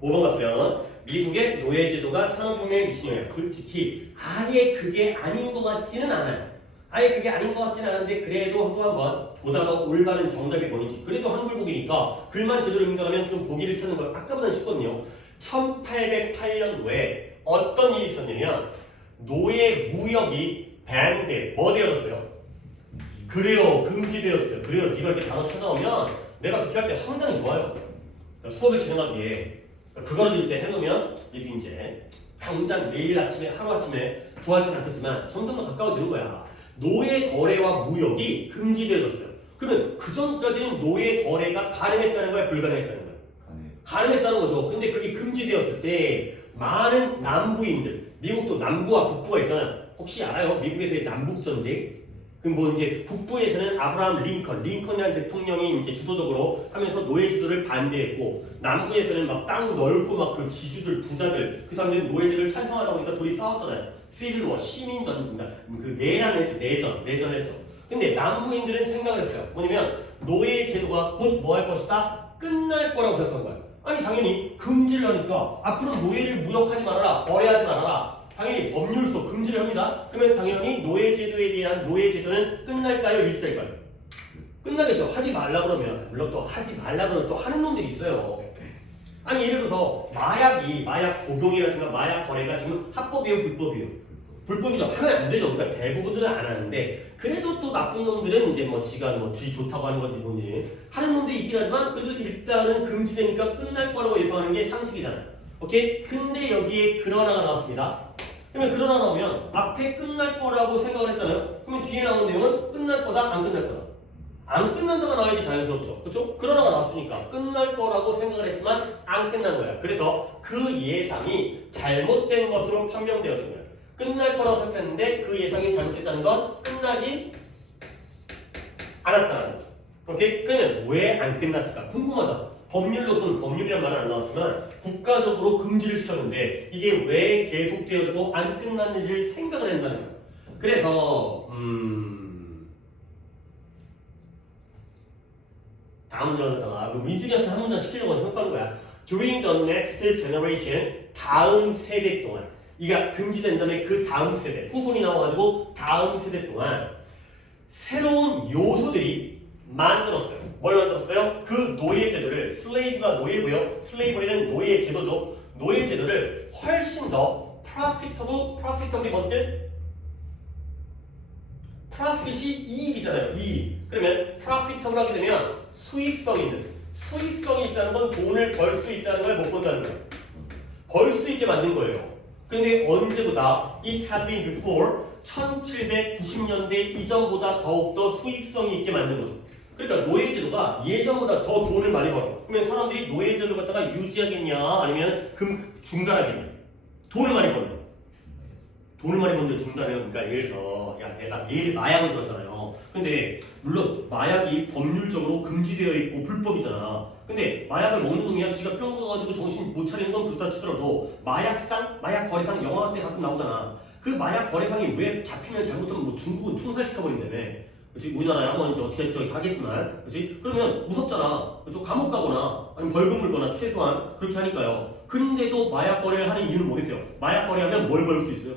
5번 갔어요. 미국의 노예제도가 산업혁명에 미친 영향. 솔직히 아예 그게 아닌 것 같지는 않아요. 아예 그게 아닌 것 같지는 않은데 그래도 또 한번 보다가 올바른 정답이 뭔지. 그래도 한글보기니까 글만 제대로 읽는다면 좀 보기를 찾는 건 아까보다 쉽거든요. 1808년도에 어떤 일이 있었냐면 노예 무역이 밴드 뭐 되었어요? 그래요, 금지되었어요. 그래요, 네가 이렇게 단어 찾아오면 내가 그렇게 할 때 상당히 좋아요. 그러니까 수업을 진행하기에 그거를 이때 해놓으면 이게 이제 당장 내일 아침에 하루아침에 구하지는 않겠지만 점점 더 가까워지는 거야. 노예 거래와 무역이 금지되어졌어요. 그러면 그 전까지는 노예 거래가 가능했다는 거야, 불가능했다는 거야? 가능했다는 거죠. 근데 그게 금지되었을 때 많은 남부인들, 미국도 남부와 북부가 있잖아요. 혹시 알아요? 미국에서의 남북 전쟁? 그럼 뭐 이제 북부에서는 아브라함 링컨이라는 대통령이 이제 주도적으로 하면서 노예 제도를 반대했고 남부에서는 막 땅 넓고 막 그 지주들 부자들 그 사람들이 노예 제도를 찬성하다 보니까 둘이 싸웠잖아요. 시빌워 시민 전쟁이다. 그 내란을 내전을 했죠. 근데 남부인들은 생각을 했어요. 뭐냐면 노예 제도가 곧 뭐 할 것이다? 끝날 거라고 생각한 거예요. 아니 당연히 금지를 하니까 앞으로 노예를 무역하지 말아라, 거래하지 말아라. 당연히 법률서 금지를 합니다. 그러면 당연히 노예제도에 대한 노예제도는 끝날까요? 유지될까요? 끝나겠죠. 하지 말라 그러면 물론 또 하지 말라 그러면 또 하는 놈들이 있어요. 아니 예를 들어서 마약 복용이라든가 마약 거래가 지금 합법이에요? 불법이에요? 불법이죠. 하면 안 되죠. 그러니까 대부분들은 안 하는데 그래도 또 나쁜 놈들은 이제 뭐 지가 뭐 쥐 좋다고 하는 건지 뭔지 하는 놈들이 있긴 하지만 그래도 일단은 금지되니까 끝날 거라고 예상하는 게 상식이잖아요. 오케이? 근데 여기에 그러나가 나왔습니다. 그러면 그러나 나오면 앞에 끝날 거라고 생각을 했잖아요. 그러면 뒤에 나온 내용은 끝날 거다, 안 끝날 거다. 안 끝난다가 나와야지 자연스럽죠. 그렇죠? 그러나가 나왔으니까 끝날 거라고 생각을 했지만 안 끝난 거야. 그래서 그 예상이 잘못된 것으로 판명되어진 거야. 끝날 거라고 생각했는데 그 예상이 잘못됐다는 건 끝나지 않았다는 거죠. 오케이? 그러면 왜 안 끝났을까? 궁금하죠? 법률로 또는 법률이란 말은 안 나왔지만 국가적으로 금지를 시켰는데 이게 왜 계속되어지고 안 끝났는지를 생각을 한다는 거예요. 그래서 다음 문장에다가 민준이한테 한 문장 시키려고 생각하는 거야. During the next generation, 다음 세대 동안 이가 금지된 다음에 그 다음 세대, 후손이 나와가지고 다음 세대 동안 새로운 요소들이 만들었어요. 뭘 만들었어요? 그 노예제도를, 슬레이브가 노예고요. 슬레이브리는 노예제도죠. 노예제도를 훨씬 더 profitable, 뭔 뜻? profit이 이익이잖아요. 이익. 그러면 profitable 하게 되면 수익성이 있는, 수익성이 있다는 건 돈을 벌 수 있다는 걸 못 본다는 거예요. 벌 수 있게 만든 거예요. 근데 언제보다 it had been before 1790년대 이전보다 더욱더 수익성이 있게 만든 거죠. 그러니까 노예제도가 예전보다 더 돈을 많이 벌어. 그러면 사람들이 노예제도 갖다가 유지하겠냐 아니면 중단하겠냐? 돈을 많이 벌면. 돈을 많이 버는데 중단해요. 그러니까 예를 들어서 야 내가 매일 마약을 들었잖아요. 근데 물론 마약이 법률적으로 금지되어 있고 불법이잖아. 근데 마약을 먹는 놈이야 지가 뿅 가가지고 정신 못 차리는 건 그렇다 치더라도 마약상, 마약 거래상 영화 때 가끔 나오잖아. 그 마약 거래상이 왜 잡히면 잘못하면 뭐 중국은 총살시켜버린다며. 그렇지? 우리나라야 뭐 이제 어떻게 저기 하겠지만, 그렇지? 그러면 무섭잖아. 그렇죠? 감옥 가거나 아니면 벌금 물거나 최소한 그렇게 하니까요. 근데도 마약 거래를 하는 이유는 뭐겠어요? 마약 거래하면 뭘 벌 수 있어요?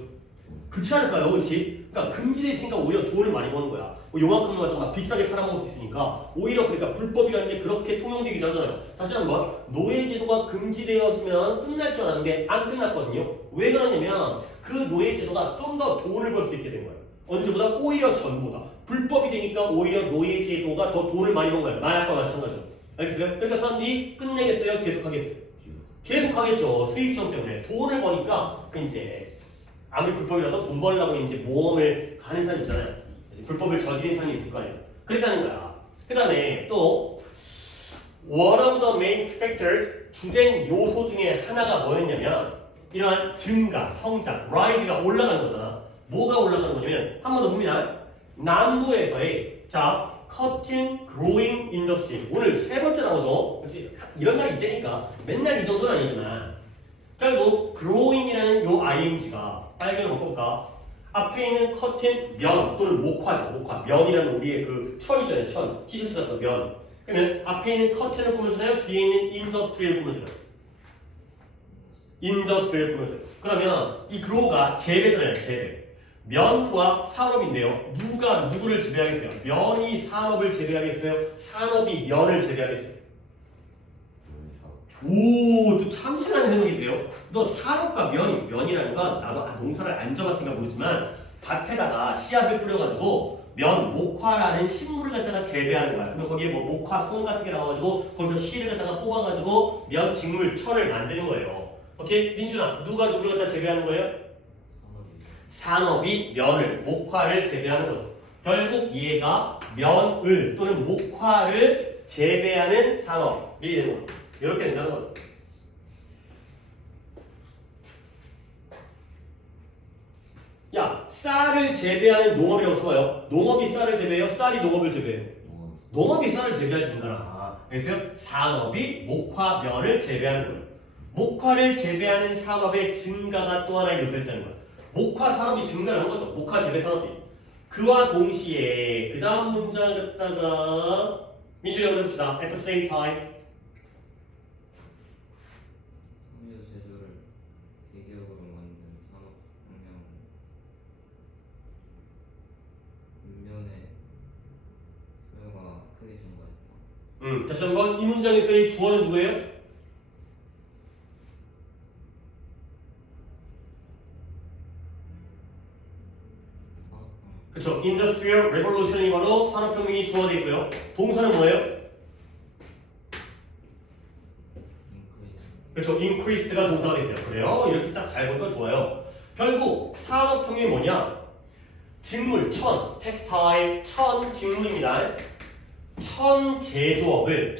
그렇지 않을까요? 그렇지? 그러니까 금지되어 있으니까 오히려 돈을 많이 버는 거야. 뭐 요만큼 같은 거 비싸게 팔아먹을 수 있으니까 오히려 그러니까 불법이라는 게 그렇게 통용되기도 하잖아요. 다시 한번 노예제도가 금지되었으면 끝날 줄 알았는데 안 끝났거든요. 왜 그러냐면 그 노예제도가 좀 더 돈을 벌 수 있게 된 거예요. 언제보다 오히려 전보다 불법이 되니까 오히려 노예제도가 더 돈을 많이 번 거예요. 마약과 마찬가지로. 알겠어요? 그러니까 사람들이 끝내겠어요? 계속하겠어요? 계속하겠죠. 수익성 때문에 돈을 버니까 그 이제 아무리 불법이라도 돈 벌려고 이제 모험을 가는 사람 있잖아요. 불법을 저지른 사람이 있을 거 아니에요. 그랬다는 거야. 그 다음에 또 one of the main factors, 주된 요소 중에 하나가 뭐였냐면 이러한 증가, 성장, rise가 올라가는 거잖아. 뭐가 올라가는 거냐면 한 번 더 봅니다. 남부에서의 자 cotton growing industry. 오늘 세 번째 나오죠. 그렇지? 이런 날이 있다니까. 맨날 이 정도는 아니잖아. 결국 growing이라는 요 ing가 빨간을 바꿔볼까? 앞에 있는 cotton 면 또는 목화죠. 목화. 면이라는 우리의 그 천이잖아요. 천. 티셔츠 같은 면. 그러면 앞에 있는 cotton을 꾸며주나요? 뒤에 있는 industri를 꾸며주나요? industri를 꾸며줘요. 그러면 이 grow가 재배잖아요. 재배. 면과 산업인데요. 누가 누구를 재배하겠어요? 면이 산업을 재배하겠어요? 산업이 면을 재배하겠어요? 오, 또 참신한 생각인데요. 너 산업과 면이라는 건 나도 농사를 안 져봤으니까 모르지만 밭에다가 씨앗을 뿌려가지고 면, 목화라는 식물을 갖다가 재배하는 거야. 그럼 거기에 뭐 목화 송 같은 게 나와가지고 거기서 씨를 갖다가 뽑아가지고 면, 직물, 천을 만드는 거예요. 오케이? 민준아, 누가 누구를 갖다 재배하는 거예요? 산업이 면을, 목화를 재배하는 거죠. 결국 얘가 면을 또는 목화를 재배하는 산업이 되는 거죠. 이렇게 된다는 거죠. 야, 쌀을 재배하는 농업이라고 써요. 농업이 쌀을 재배해요? 쌀이 농업을 재배해요? 농업이 쌀을 재배하지 않잖아. 그래서 산업이 목화, 면을 재배하는 거예요. 목화를 재배하는 산업의 증가가 또 하나의 요소였다는 거예요. 목화 산업이 증가를 한 거죠. 목화 재배 산업이. 그와 동시에 그 다음 문장 갖다가 민주가 해봅시다. At the same time. 섬유 제조를 계기업으로 만든 산업혁명 인면의 수요가 크게 증가했다. 다시 한번 이 문장에서의 주어는 누구예요? 그렇죠. Industrial Revolution이 바로 산업혁명이 주어져 있고요. 동사는 뭐예요? 그렇죠. Increased가 동사가 있어요. 그래요? 이렇게 딱 잘 보니까 좋아요. 결국 산업혁명이 뭐냐? 직물, 천, 텍스타일, 천 직물입니다. 천 제조를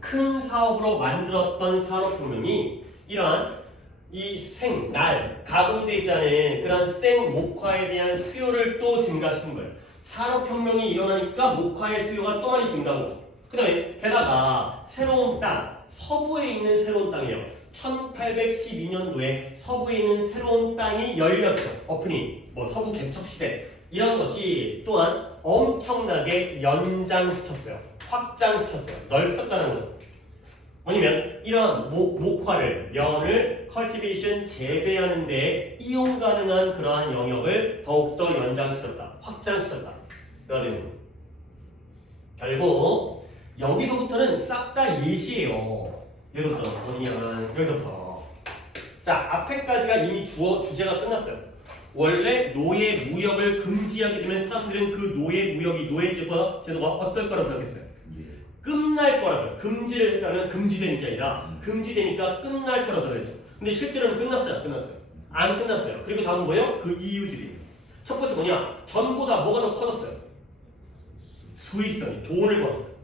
큰 사업으로 만들었던 산업혁명이 이러한 이 날, 가공되지 않은 그런 생 목화에 대한 수요를 또 증가시킨 거예요. 산업혁명이 일어나니까 목화의 수요가 또 많이 증가한 거죠. 그 다음에 게다가 새로운 땅, 서부에 있는 새로운 땅이에요. 1812년도에 서부에 있는 새로운 땅이 열렸죠. 오프닝, 뭐 서부 개척 시대 이런 것이 또한 엄청나게 연장시켰어요. 확장시켰어요. 넓혔다는 거죠. 뭐냐면 이런 목화를, 면을 컬티베이션 재배하는 데 이용 가능한 그러한 영역을 더욱더 연장시켰다. 확장시켰다. 그러니까 결국 여기서부터는 싹 다 예시예요. 여기서부터 뭐냐면 여기서부터 자 앞에까지가 이미 주제가 끝났어요. 원래 노예 무역을 금지하게 되면 사람들은 그 노예 무역이 노예 제도가 어떨 거라고 생각했어요. 끝날 거라서 금지를 했다면 금지되는 게 아니라 금지되니까 끝날 거라서 그랬죠. 근데 실제로는 끝났어요, 안 끝났어요? 안 끝났어요. 그리고 다음은 뭐예요? 그 이유들이. 첫 번째 뭐냐? 전보다 뭐가 더 커졌어요? 수익성이, 돈을 벌었어요.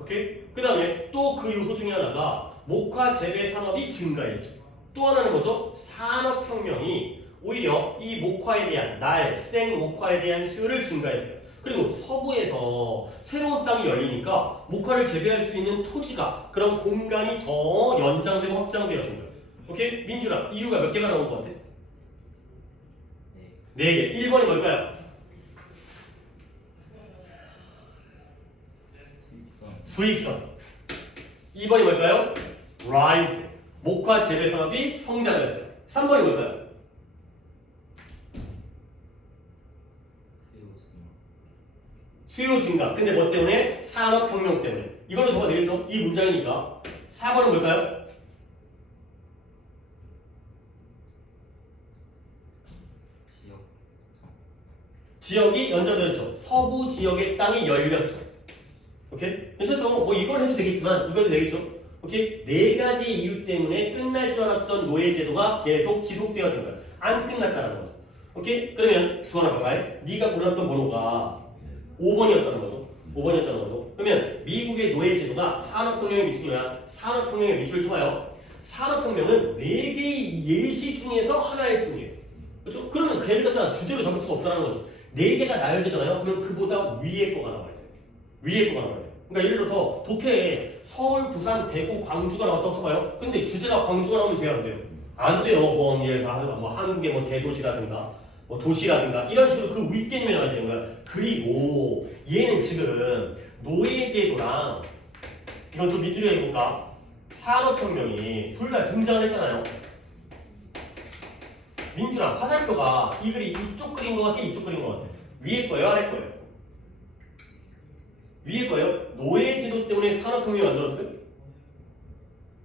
오케이? 그 다음에 또 그 요소 중에 하나가 목화 재배 산업이 증가했죠. 또 하나는 뭐죠? 산업혁명이 오히려 이 목화에 대한 생 목화에 대한 수요를 증가했어요. 그리고 서부에서 새로운 땅이 열리니까 목화를 재배할 수 있는 토지가 그런 공간이 더 연장되고 확장되어진 거예요. 오케이? 민준아, 이유가 몇 개가 나온 것 같아? 네 개. 1번이 뭘까요? 수익성. 2번이 뭘까요? rise. 목화 재배 산업이 성장했어요. 3번이 뭘까요? 수요 증가. 근데 뭐 때문에? 산업혁명 때문에. 이걸로 적어도 되겠죠? 이 문장이니까. 4번은 뭘까요? 지역이 연장되었죠. 서부 지역의 땅이 열렸죠. 오케이? 그래서 뭐 이걸 해도 되겠지만 이것도 되겠죠. 오케이? 네 가지 이유 때문에 끝날 줄 알았던 노예 제도가 계속 지속되어진 거예요. 안 끝났다는 거죠. 오케이? 그러면 주원아 봐봐요. 네가 골랐던 번호가 5번이었다는 거죠. 5번이었다는 거죠. 그러면 미국의 노예 제도가 산업혁명에 미친 거야. 산업혁명에 미칠 쳐봐요. 산업혁명은 4개의 예시 중에서 하나일 뿐이에요. 그렇죠? 그러면 걔를 갖다가 주제로 잡을 수가 없다는 거죠. 4개가 나열되잖아요. 그러면 그보다 위에 거가 나와야 돼요. 위에 거가 나와야 돼요. 그러니까 예를 들어서 독해에 서울, 부산, 대구, 광주가 나왔다고 쳐봐요. 근데 주제가 광주가 나오면 돼요, 안 돼요? 안 돼요. 뭐 예를 들어서 뭐 한국의 뭐 대도시라든가 뭐 도시라든가 이런 식으로 그 윗개념이 나와야 되는 거야. 그리고 얘는 지금 노예제도랑 이건 좀 밑으로 해볼까? 산업혁명이 둘 다 등장을 했잖아요. 민준아, 화살표가 이 글이 이쪽 그린 것 같아, 이쪽 그린 것 같아? 위에 거예요, 아래 거예요? 위에 거예요? 노예제도 때문에 산업혁명이 만들었어요?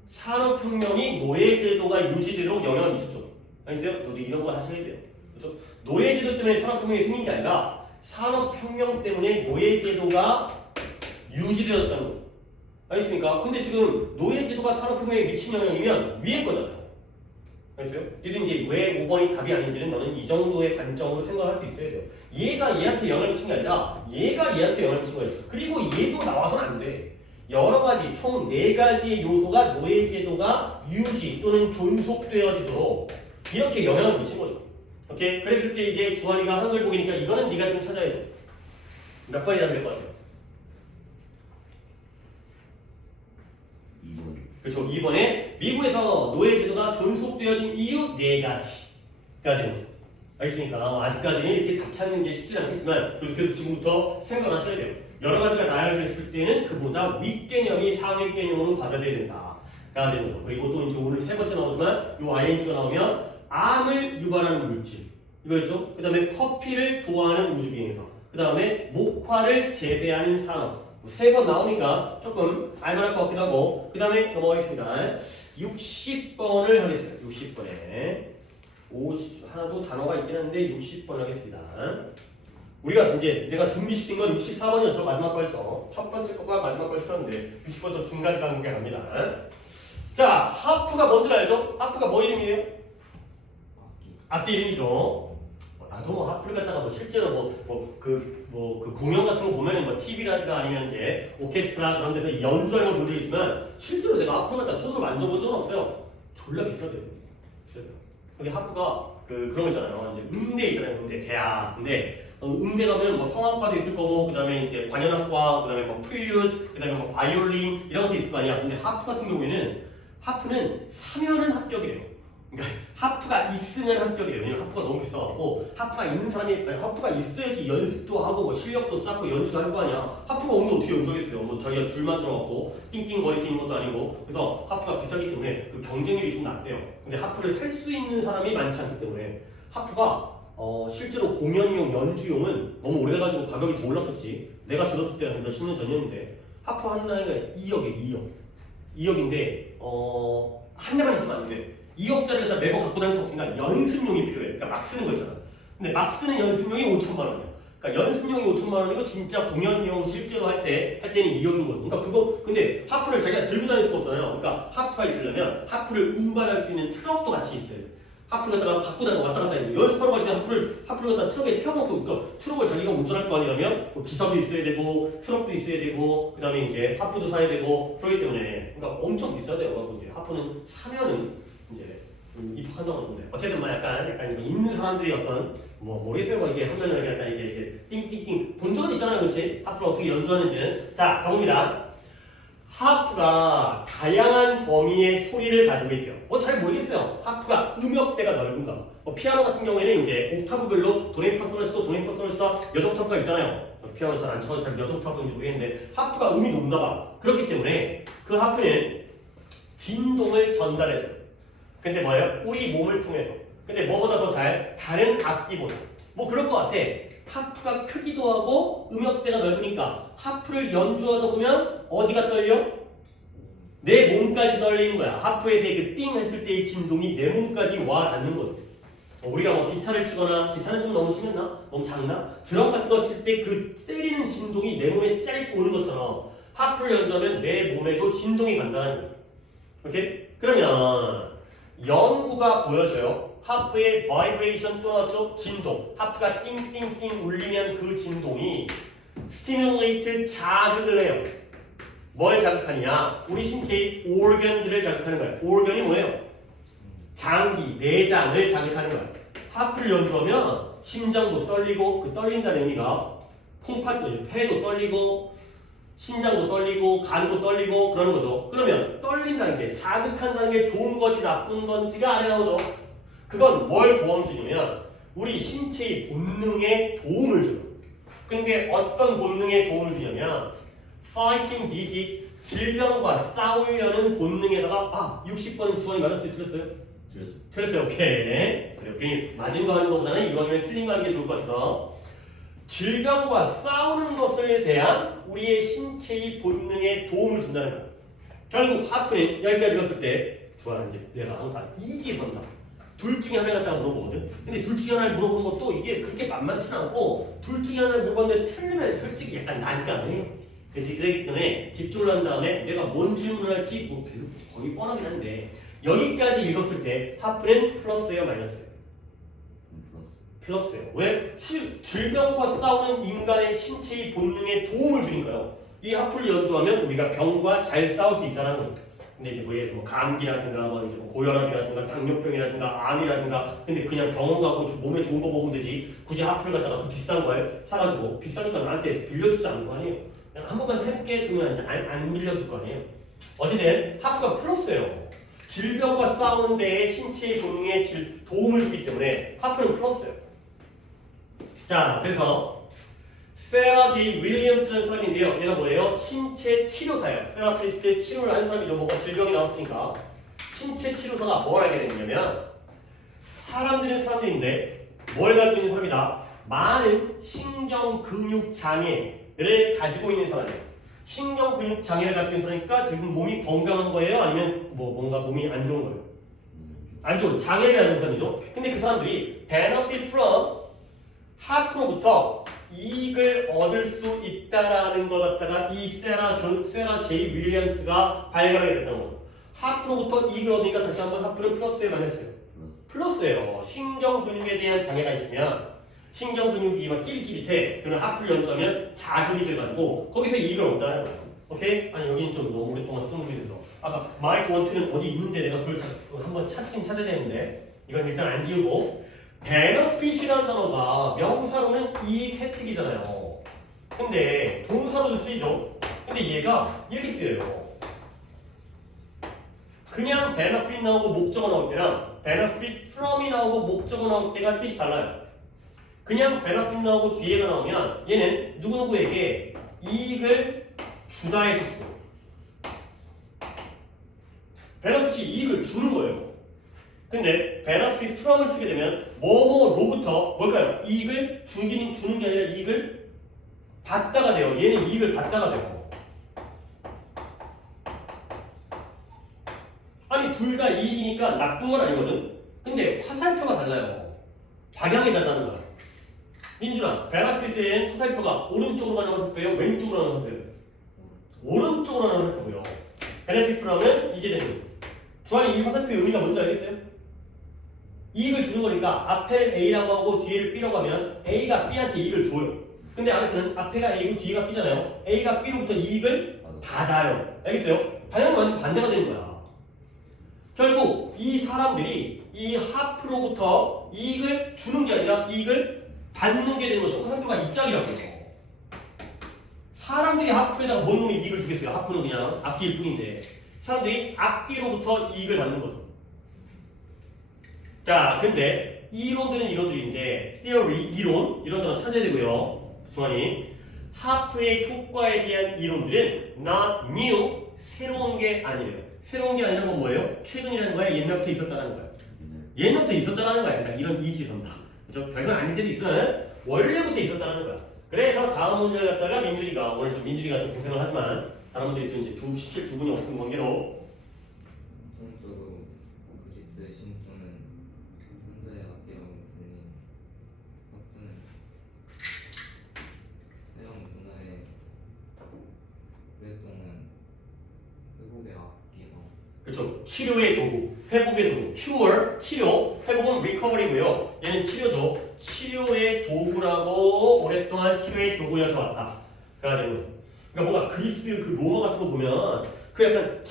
산업혁명이 노예제도가 유지되도록 영향을 미쳤죠. 알겠어요? 너도 이런 거 하셔야 돼요. 그렇죠? 노예제도 때문에 산업혁명이 생긴 게 아니라 산업혁명 때문에 노예제도가 유지되었다는 거죠. 알겠습니까? 근데 지금 노예제도가 산업혁명에 미친 영향이면 위에 거잖아요. 알겠어요? 얘도 이제 왜 5번이 답이 아닌지는 너는 이 정도의 관점으로 생각할 수 있어야 돼요. 얘가 얘한테 영향을 미친 게 아니라 얘가 얘한테 영향을 미친 거예요. 그리고 얘도 나와서는 안 돼. 여러 가지 총 4가지의 요소가 노예제도가 유지 또는 존속되어지도록 이렇게 영향을 미친 거죠. 오케이? 그랬을 때 이제 주한이가 한글 보기니까 이거는 네가 좀 찾아야죠. 몇 번이 답될 것 같아요? 2번. 그렇죠. 2번에 미국에서 노예제도가 존속되어진 이유 4가지가 되는 거죠. 알겠습니까? 아직까지는 이렇게 답 찾는 게 쉽지 않겠지만 그래서 지금부터 생각을 하셔야 돼요. 여러 가지가 나열됐을 때는 그보다 윗개념이 상위 개념으로 받아들여야 된다가 되는 거죠. 그리고 또 이제 오늘 3번째 나오지만 요 ing가 나오면 암을 유발하는 물질 이거였죠. 그 다음에 커피를 좋아하는 우주비행사 그 다음에 목화를 재배하는 산업 3번 나오니까 조금 알만할 것 같기도 하고 그 다음에 넘어가겠습니다. 60번을 하겠습니다. 60번에 50, 하나도 단어가 있긴 한데 60번 하겠습니다. 우리가 이제 내가 준비시킨 건 64번이었죠. 마지막 거였죠. 첫 번째 거가 마지막 거 시켰는데 60번도 중간 단계 갑니다. 자, 하프가 뭔지 알죠? 하프가 뭐 이름이에요? 악기 이름이죠. 나도 뭐 하프를 갖다가 뭐 실제로 그 공연 같은 거 보면은 뭐 TV라든가 아니면 이제 오케스트라 그런 데서 연주하는 걸 본 적이 있지만 실제로 내가 하프를 갖다 손으로 만져본 적은 없어요. 졸라 비싸대요. 거기 하프가 그런 거 있잖아요. 이제 음대 있잖아요. 음대 대학. 근데 음대 가면 뭐 성악과도 있을 거고 그다음에 이제 관현악과 그다음에 뭐 프릴류드 그다음에 뭐 바이올린 이런 것도 있을 거 아니야. 근데 하프 같은 경우에는 하프는 사면은 합격이래요. 그러니까 하프가 있으면 합격이래요. 왜냐면 하프가 너무 비싸갖고 하프가 있는 사람이 아니, 하프가 있어야지 연습도 하고 뭐 실력도 쌓고 연주도 할 거 아니야. 하프가 없는데 어떻게 연주하겠어요? 뭐 자기가 줄만 들어갖고 띵띵거릴 수 있는 것도 아니고 그래서 하프가 비싸기 때문에 그 경쟁률이 좀 낮대요. 근데 하프를 살 수 있는 사람이 많지 않기 때문에 하프가 실제로 공연용 연주용은 너무 오래돼가지고 가격이 더 올랐겠지. 내가 들었을 때는 몇십 년 전이었는데 하프 하나가 2억에 2억인데 한 대만 있으면 안 돼. 2억짜리를 갖다 매번 갖고 다닐 수 없으니까 연습용이 필요해. 그러니까 막 쓰는 거 있잖아. 근데 막 쓰는 연습용이 5천만 원이야. 그러니까 연습용이 5천만 원이고 진짜 공연용 실제로 할 때는 2억인 거죠. 그러니까 그거 근데 하프를 자기가 들고 다닐 수가 없잖아요. 그러니까 하프가 있으려면 하프를 운반할 수 있는 트럭도 같이 있어야 돼. 하프를 갖다가 갖고 다니고 왔다 갔다 해요. 연습하러 갈 때 하프를 갖다 트럭에 태워놓고 그러니까 트럭을 자기가 운전할 거 아니라면 뭐 기사도 있어야 되고 트럭도 있어야 되고 그 다음에 이제 하프도 사야 되고 그렇기 때문에 그러니까 엄청 비싸대요. 그리고 이제 하프는 사면은 이제 입학한다고 하는데 어쨌든 뭐 약간 있는 사람들이 어떤 뭐 모르겠어요. 뭐 이게 하면은 약간 이게 띵띵띵 본 적은 있잖아요. 그렇지? 하프를 어떻게 연주하는지는 자 가봅니다. 하프가 다양한 범위의 소리를 가지고 있대요. 잘 모르겠어요. 하프가 음역대가 넓은가. 피아노 같은 경우에는 이제 옥타브별로 도레미파솔라시도 도레미파솔라시도 몇 옥타브가 있잖아요. 피아노 잘 안 쳐서 잘 몇 옥타브인지 모르겠는데 하프가 음이 높나 봐. 그렇기 때문에 그 하프는 진동을 전달해줘요. 근데 뭐예요? 우리 몸을 통해서. 근데 뭐보다 더 잘 다른 악기보다. 뭐 그럴 것 같아. 하프가 크기도 하고 음역대가 넓으니까 하프를 연주하다 보면 어디가 떨려? 내 몸까지 떨리는 거야. 하프에서의 그 띵 했을 때의 진동이 내 몸까지 와 닿는 거죠. 우리가 뭐 기타를 치거나 기타는 좀 너무 심했나? 너무 작나? 드럼 같은 거 칠 때 그 때리는 진동이 내 몸에 짜릿 오는 것처럼 하프를 연주하면 내 몸에도 진동이 간다는 거예요. 오케이? 그러면 연구가 보여줘요. 하프의 바이브레이션 또는 진동. 하프가 띵띵띵 울리면 그 진동이 스티뮬레이트 자극을 해요. 뭘 자극하느냐? 우리 신체의 오르간들을 자극하는 거예요. 오르간이 뭐예요? 장기, 내장을 자극하는 거예요. 하프를 연주하면 심장도 떨리고 그 떨린다는 의미가 콩팥도, 폐도 떨리고 신장도 떨리고 간도 떨리고 그러는 거죠. 그러면 떨린다는 게 자극한다는 게 좋은 건지 나쁜 건지가 안에 나오죠. 그건 뭘 도움 주냐면 우리 신체의 본능에 도움을 줘요. 근데 어떤 본능에 도움을 주냐면 fighting disease, 질병과 싸우려는 본능에다가 60번은 주원이 맞았어요? 틀렸어요? 틀렸어요. 오케이. 그래, 괜히 맞은 거 하는 것보다는 이거는 틀린 거 하는 게 좋을 것 같아서 질병과 싸우는 것에 대한 우리의 신체의 본능에 도움을 준다는 거예요. 결국 하프는 여기까지 읽었을 때 주원은 이제 내가 항상 이지선다. 둘 중에 하나 갖다가 물어보거든. 근데 둘 중에 하나를 물어보는 것도 이게 그렇게 만만치 않고 둘 중에 하나를 물어봤는데 틀리면 솔직히 약간 난감해. 그렇지? 그렇기 때문에 집중을 한 다음에 내가 뭔 질문을 할지 뭐 거의 뻔하긴 한데 여기까지 읽었을 때 하프는 플러스예요, 마이너스예요? 플러스예요. 왜? 질병과 싸우는 인간의 신체의 본능에 도움을 주니까요. 이 하프를 연주하면 우리가 병과 잘 싸울 수 있다는 거죠. 근데 이제 뭐 감기라든가 뭐 이제 뭐 고혈압이라든가 당뇨병이라든가 암이라든가 근데 그냥 병원 가고 몸에 좋은 거 먹으면 되지. 굳이 하프를 갖다가 그 비싼 걸 사가지고 비싸니까 나한테 빌려주지 않는 거 아니에요. 그냥 한 번만 해볼게 그러면 이제 안 빌려줄 거 아니에요. 어쨌든 하프가 플러스예요. 질병과 싸우는 데에 신체의 본능에 도움을 주기 때문에 하프는 플러스예요. 자, 그래서 세라 J 윌리엄스라는 사람인데요. 얘가 뭐예요? 신체 치료사예요. 세라피스트 치료를 하는 사람이죠. 뭔가 질병이 나왔으니까. 신체 치료사가 뭘 하게 되냐면 사람들인데 뭘 가지고 있는 사람이다? 많은 신경근육 장애를 가지고 있는 사람이에요. 신경근육 장애를 가지고 있는 사람이니까 지금 몸이 건강한 거예요? 아니면 뭔가 몸이 안 좋은 거예요? 안 좋은 장애를 가지고 있는 사람이죠. 근데 그 사람들이 benefit from 하프로부터 이익을 얻을 수 있다라는 것 갖다가 이 세라 J 윌리엄스가 발견하게 됐다는 거죠. 하프로부터 이익을 얻으니까 다시 한번 하프는 플러스에 마이너스예요. 플러스예요. 신경근육에 대한 장애가 있으면 신경근육이 막 찌릿찌릿해. 그러면 하프를 연주하면 자극이 돼가지고 거기서 이익을 얻는다는 거예요. 오케이? 아니 여기는 좀 너무 오랫동안 쓴 돼서 아까 마이크 원투는 어디 있는데 내가 그걸 한번 찾긴 찾아야 되는데 이건 일단 안 지우고 benefit이라는 단어가 명사로는 이익 혜택이잖아요. 근데 동사로도 쓰이죠. 근데 얘가 이렇게 쓰여요. 그냥 benefit 나오고 목적어 나올 때랑 benefit from이 나오고 목적어 나올 때가 뜻이 달라요. 그냥 benefit 나오고 뒤에가 나오면 얘는 누구누구에게 이익을 주다의 뜻이고 benefit이 이익을 주는 거예요. 근데 benefit from을 쓰게 되면 뭐뭐로부터 뭘까요? 이익을 주는 게 아니라 이익을 받다가 돼요. 얘는 이익을 받다가 돼요. 아니 둘 다 이익이니까 나쁜 건 아니거든. 근데 화살표가 달라요. 방향이 다르다는 거야. 민준아, benefit의 화살표가 오른쪽으로 가는 화살표예요? 왼쪽으로 가는 화살표예요? 오른쪽으로 가는 화살표고요. benefit from은 이게 되는 거죠. 주한이 이 화살표의 의미가 뭔지 알겠어요? 이익을 주는 거니까 앞에 A라고 하고 뒤에를 B라고 하면 A가 B한테 이익을 줘요. 근데 안에서는 앞에가 A고 뒤에가 B잖아요. A가 B로부터 이익을 받아요. 알겠어요? 방향이 완전 반대가 되는 거야. 결국 이 사람들이 이 하프로부터 이익을 주는 게 아니라 이익을 받는 게 되는 거죠. 화살표가 입장이라고 해요. 사람들이 하프에다가 뭔 놈이 이익을 주겠어요? 하프는 그냥 악기일 뿐인데 사람들이 악기로부터 이익을 받는 거죠. 자, 근데 이론들은 이론들인데 theory, 이런 단어 찾아야 되고요. 중환이 하프의 효과에 대한 이론들은 not new, 새로운 게 아니에요. 새로운 게 아니라 건 뭐예요? 최근이라는 거야? 옛날부터 있었다는 거야? 옛날부터 있었다는 거야. 그러니까 이런 이지선다. 그죠? 별건 아닐 때도 있으나 원래부터 있었다는 거야. 그래서 다음 문제를 갖다가 민준이가 오늘 좀 민준이가 좀 고생을 하지만 다른 분들이 또 이제 두 분이 없는 관계로 전적으로 그리스 신토는 천사의 악기라고 불린 학교는 서양 문화의 오랫동안 회복의 악기가 그렇죠. 치료의 도구, 회복의 도구. cure, 치료, 회복은 recovery고요. 얘는 치료죠. 치료의 도구라고 오랫동안 치료의 도구여서 왔다. 가 되는 거죠. 그러니까 뭔가 그리스 그 로마 같은 거 보면 그 약간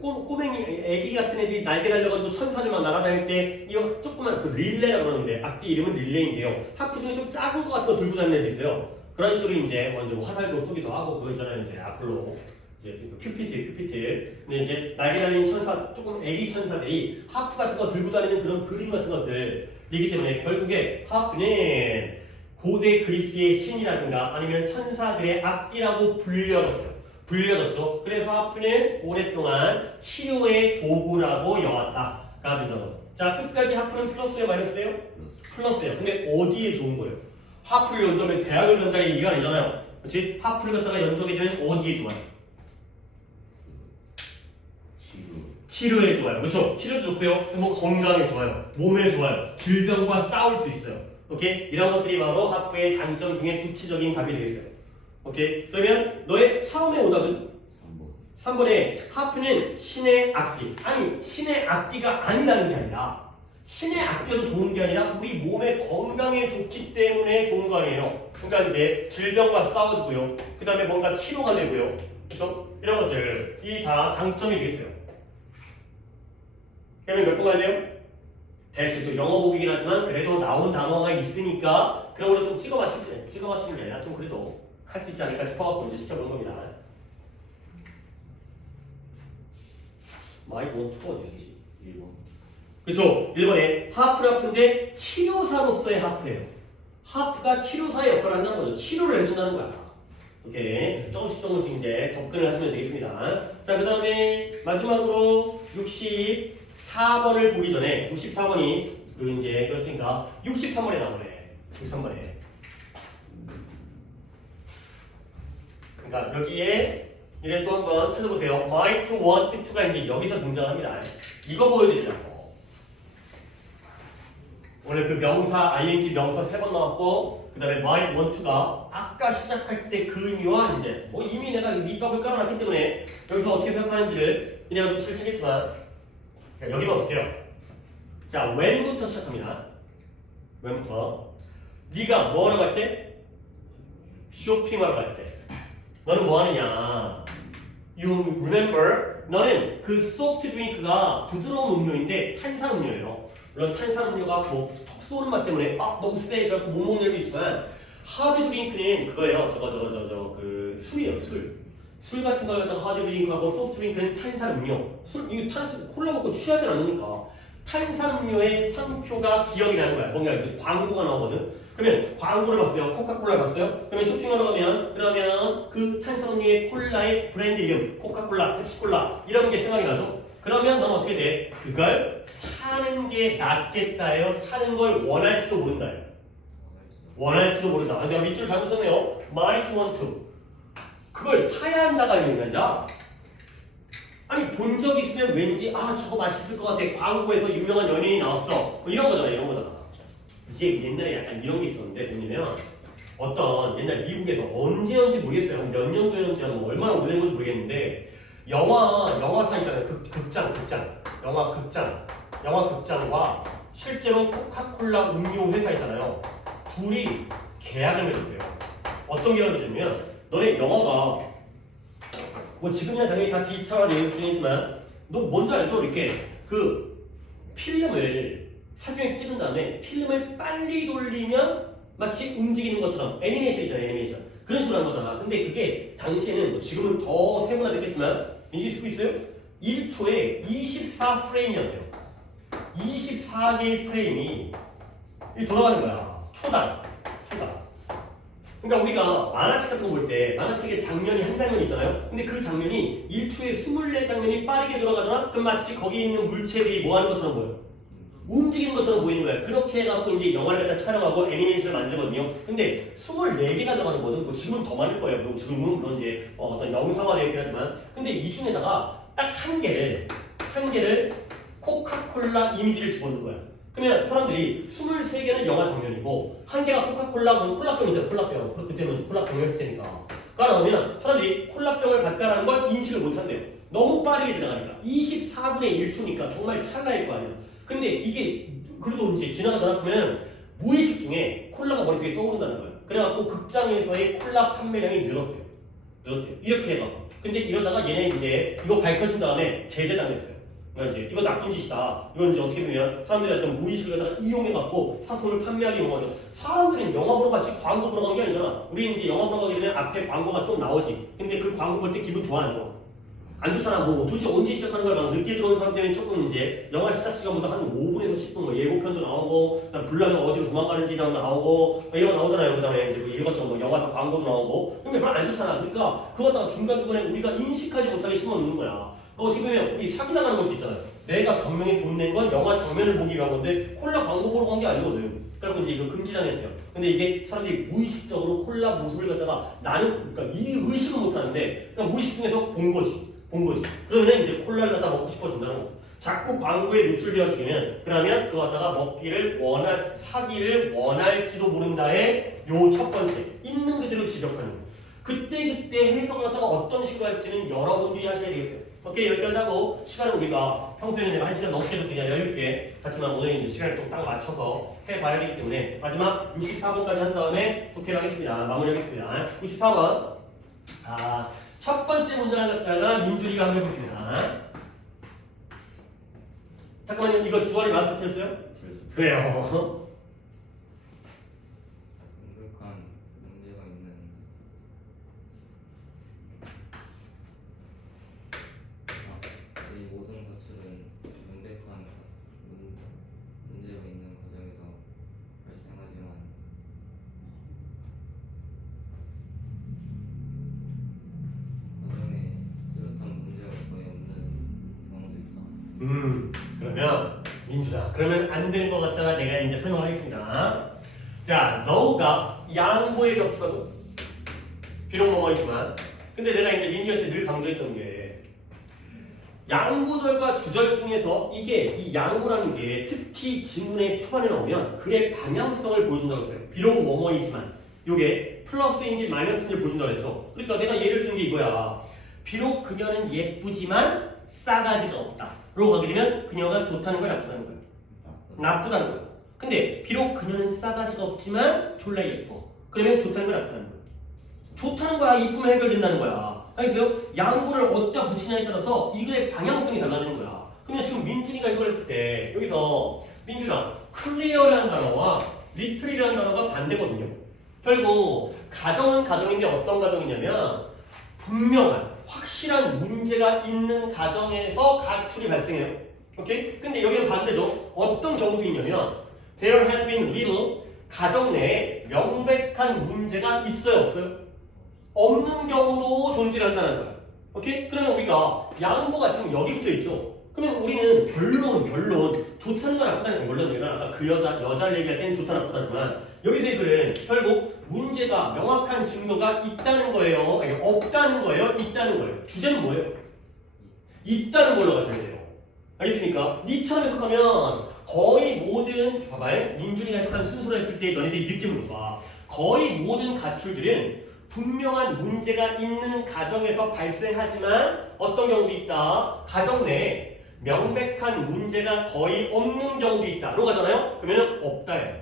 꼬맹이 애기 같은 애들이 날개 달려가지고 천사를 막 날아다닐 때 이거 조그만 그 릴레라고 그러는데 악기 이름은 릴레인데요. 하프 중에 좀 작은 거 같은 거 들고 다니는 애들 있어요. 그런 식으로 이제 먼저 뭐 화살도 쏘기도 하고 그거 있잖아요. 이제 아폴로. 이제 큐피트. 근데 이제 날개 달린 천사, 조금 애기 천사들이 하프 같은 거 들고 다니는 그런 그림 같은 것들이기 때문에 결국에 하프는 고대 그리스의 신이라든가 아니면 천사들의 악기라고 불려졌죠. 그래서 하프는 오랫동안 치료의 도구라고 여왔다가 된다는 거죠. 자, 끝까지 하프는 플러스예요, 마이너스예요? 플러스예요. 근데 어디에 좋은 거예요? 하프를 연주하면 대학을 간다는 얘기가 아니잖아요. 그렇지? 하프를 갖다가 연주하게 되면 어디에 좋아요? 치료에 좋아요. 그렇죠? 치료도 좋고요. 뭐 건강에 좋아요. 몸에 좋아요. 질병과 싸울 수 있어요. 오케이? 이런 것들이 바로 하프의 장점 중에 구체적인 답이 되겠어요. 오케이? 그러면 너의 처음에 오답은 3번에 하프는 신의 악기. 아니, 신의 악기가 아니라는 게 아니라 신의 악기가 좋은 게 아니라 우리 몸의 건강에 좋기 때문에 좋은 거 아니에요. 그러니까 이제 질병과 싸워주고요. 그 다음에 뭔가 치료가 되고요. 그렇죠? 이런 것들이 다 장점이 되겠어요. 그러면 몇 번 가야 돼요? 대충 또 영어 보기긴 하지만 그래도 나온 단어가 있으니까 그런 걸로 좀 찍어 맞추는 게 아니라 좀 그래도 할 수 있지 않을까 싶어갖고 이제 시켜본 겁니다. 마이 원투가 어디 있지? 1번. 그쵸? 1번에 하프인데 치료사로서의 하프예요. 하프가 치료사의 역할을 한다는 거죠. 치료를 해준다는 거야. 오케이. 조금씩 이제 접근을 하시면 되겠습니다. 자, 그 다음에 마지막으로 64번을 보기 전에 64번이 그 이제 그렇으니까 63번에 나오네. 63번에. 그러니까 여기에 이래 또 한번 찾아보세요. might want to가 이제 여기서 등장합니다. 이거 보여드리려고. 오늘 그 명사 ing 명사 3번 나왔고 그 다음에 might want to가 아까 시작할 때 그 의미와 이제 뭐 이미 내가 밑밥을 깔아놨기 때문에 여기서 어떻게 생각하는지를 그냥 눈치를 채겠지만 여기만 볼게요. 자, when부터 시작합니다. when부터 네가 뭐 하러 갈 때? 쇼핑하러 갈 때. 너는 뭐 하느냐? You remember 너는 그 소프트 드링크가 부드러운 음료인데 탄산 음료예요. 물론 탄산 음료가 뭐턱 쏘는 맛 때문에 너무 세 그래갖고 못 먹는 애도 있지만 하드 드링크는 그거예요. 그 술이에요. 술 같은 거 갖다가 하드 드링크하고 소프트 드링크는 탄산 음료. 이거 콜라 먹고 취하지 않으니까 탄산 음료의 상표가 기억이 나는 거야. 뭔가 이제 광고가 나오거든. 그러면 광고를 봤어요. 코카콜라를 봤어요. 그러면 쇼핑하러 가면 그러면 그 탄산 음료의 콜라의 브랜드 이름 코카콜라, 펩시콜라 이런 게 생각이 나죠. 그러면 넌 어떻게 돼? 그걸 사는 게 낫겠다예요. 사는 걸 원할지도 모른다예요. 원할지도 모른다. 내가 밑줄 잘못 썼네요. might want to. 그걸 사야 한다가 있는 게 아니라 아니 본 적 있으면 왠지 저거 맛있을 것 같아. 광고에서 유명한 연예인이 나왔어. 뭐 이런 거잖아. 이런 거잖아. 이게 옛날에 약간 이런 게 있었는데 뭐냐면 어떤 옛날 미국에서 언제였는지 모르겠어요. 몇 년도였는지 얼마나 오래된 건지 모르겠는데 영화사 있잖아요. 영화 극장과 실제로 코카콜라 음료 회사 있잖아요. 둘이 계약을 맺었대요. 어떤 계약을 맺었냐면 너네 영화가 뭐 지금이야 당연히 다 디지털 진행이지만 너 뭔지 알죠? 이렇게 그 필름을 사진을 찍은 다음에 필름을 빨리 돌리면 마치 움직이는 것처럼 애니메이션 있잖아요. 애니메이션 그런 식으로 한 거잖아. 근데 그게 당시에는 뭐 지금은 더 세분화됐겠지만 이제 듣고 있어요? 1초에 24프레임이었대요. 24개의 프레임이 돌아가는 거야. 초당. 그러니까 우리가 만화책 같은 거 볼 때 만화책에 장면이 한 장면 있잖아요. 근데 그 장면이 1초에 24장면이 빠르게 돌아가잖아. 그럼 마치 거기 있는 물체들이 뭐 하는 것처럼 보여. 움직이는 것처럼 보이는 거야. 그렇게 해갖고 이제 영화를 갖다 촬영하고 애니메이션을 만들거든요. 근데 24개가 들어가는 거는 뭐 지금은 더 많을 거예요. 그리고 지금은 물론 이제 어떤 영상화되긴 하지만 근데 이 중에다가 딱 한 개를 코카콜라 이미지를 집어넣는 거야. 그러면 사람들이 23개는 영화 장면이고 한 개가 코카콜라, 콜라병이잖아. 콜라병. 그때는 콜라병이었을 테니까. 그러면 사람들이 콜라병을 갖다라는 걸 인식을 못한대요. 너무 빠르게 지나가니까. 24분의 1초니까 정말 찰나일 거 아니야. 근데 이게 그래도 이제 지나가다 보면 무의식 중에 콜라가 머릿속에 떠오른다는 거예요. 그래갖고 극장에서의 콜라 판매량이 늘었대요. 이렇게 해갖고. 근데 이러다가 얘네 이제 이거 밝혀진 다음에 제재당했어요. 그러니까 이제 이거 나쁜 짓이다. 이건 이제 어떻게 보면 사람들이 어떤 무의식을 갖다가 이용해갖고 상품을 판매하기 용하죠. 사람들은 영화 보러 갔지 광고 보러 간 게 아니잖아. 우리는 이제 영화 보러 가기 전에 앞에 광고가 좀 나오지. 근데 그 광고 볼 때 기분 좋아 안 좋아? 안 좋잖아. 뭐 도대체 언제 시작하는 거야? 막 늦게 들어온 사람 때문에 조금 이제 영화 시작 시간보다 한 5분에서 10분 뭐 예고편도 나오고 불나면 어디로 도망가는지 나오고 뭐 이런 거 나오잖아요. 그다음에 이제 뭐 이것저것 뭐 영화사 광고도 나오고. 근데 별로 안 좋잖아. 그러니까 그거 갖다가 중간중간에 우리가 인식하지 못하게 심어놓는 거야. 어떻게 보면 이 사기 나가는 걸 수 있잖아요. 내가 분명히 돈 낸 건 영화 장면을 보기 위한 건데 콜라 광고 보러 간 게 아니거든. 그래서 이제 이거 금지당했대요. 근데 이게 사람들이 무의식적으로 콜라 모습을 갖다가 나는 그러니까 이 의식은 못 하는데 그냥 무의식 중에서 본 거지. 그러면 이제 콜라를 갖다 먹고 싶어진다는 거죠. 자꾸 광고에 노출되어지면 그러면 그거 갖다가 사기를 원할지도 모른다의 요 첫 번째 있는 그대로 지적하는 거. 그때 해석을 갖다가 어떤 식으로 할지는 여러분들이 하셔야 되겠어요. 오케이 여기까지 하고 시간은 우리가 평소에는 내가 1시간 넘게도 그냥 여유있게 같지만 오늘 이제 시간을 또 딱 맞춰서 해봐야 되기 때문에 마지막 64번까지 한 다음에 독해를 하겠습니다. 마무리하겠습니다. 64번 첫 번째 문장을 갖다가 민준이가 한번 해보겠습니다. 잠깐만요. 이거 주어리 마스터 틀렸어요? 그래요. 명백한 문제가 있는 이 모든 가출은 명백한 문제가 있는 과정에서 발생하지만 과정에 뚜렷한 문제가 거의 없는 경우도 있다. 그러면 민준아 그러면 안 되는 것 같다가 내가 이제 설명하겠습니다. 자 너가 양보의 접수가 줘. 비록 뭐뭐이지만 근데 내가 이제 민준이한테 늘 강조했던 게 양보절과 주절 중에서 이게 이 양보라는 게 특히 지문의 초반에 나오면 글의 방향성을 보여준다고 했어요. 비록 뭐뭐이지만 요게 플러스인지 마이너스인지 보여준다고 했죠. 그러니까 내가 예를 든 게 이거야. 비록 그녀는 예쁘지만 싸가지가 없다 로 가게 되면 그녀가 좋다는 거야 나쁘다는 거야? 나쁘다는 거야. 근데 비록 그녀는 싸가지가 없지만 졸라 예뻐 그러면 좋다는 거야 나쁘다는 거야? 좋다는 거야. 이쁘면 해결된다는 거야. 알겠어요? 양보를 어디다 붙이냐에 따라서 이 글의 방향성이 달라지는 거야. 그러면 지금 민준이가 해석을 했을 때 여기서 민준아 클리어라는 단어와 리틀이라는 단어가 반대거든요. 결국 가정은 가정인데 어떤 가정이냐면 분명한 확실한 문제가 있는 가정에서 가출이 발생해요. 오케이? 근데 여기는 반대죠. 어떤 경우도 있냐면 there has been little 가정 내에 명백한 문제가 있어요, 없어요? 없는 경우도 존재한다는 거야. 오케이? 그러면 우리가 양보가 지금 여기 붙어 있죠. 그러면 우리는 결론 좋다는 건 나쁘다는 거야. 물론 여기서 아까 그 여자를 얘기할 때는 좋다 나쁘다지만 여기서의 글은 결국 문제가 명확한 증거가 있다는 거예요. 아니 없다는 거예요. 있다는 거예요. 주제는 뭐예요? 있다는 걸로 가셔야 돼요. 알겠습니까? 니처럼 해석하면 거의 모든 봐봐요. 민준이가 해석한 순서로 했을 때 너네들이 느낌을 봐. 거의 모든 가출들은 분명한 문제가 있는 가정에서 발생하지만 어떤 경우도 있다. 가정 내에 명백한 문제가 거의 없는 경우도 있다로 가잖아요. 그러면 없다예요.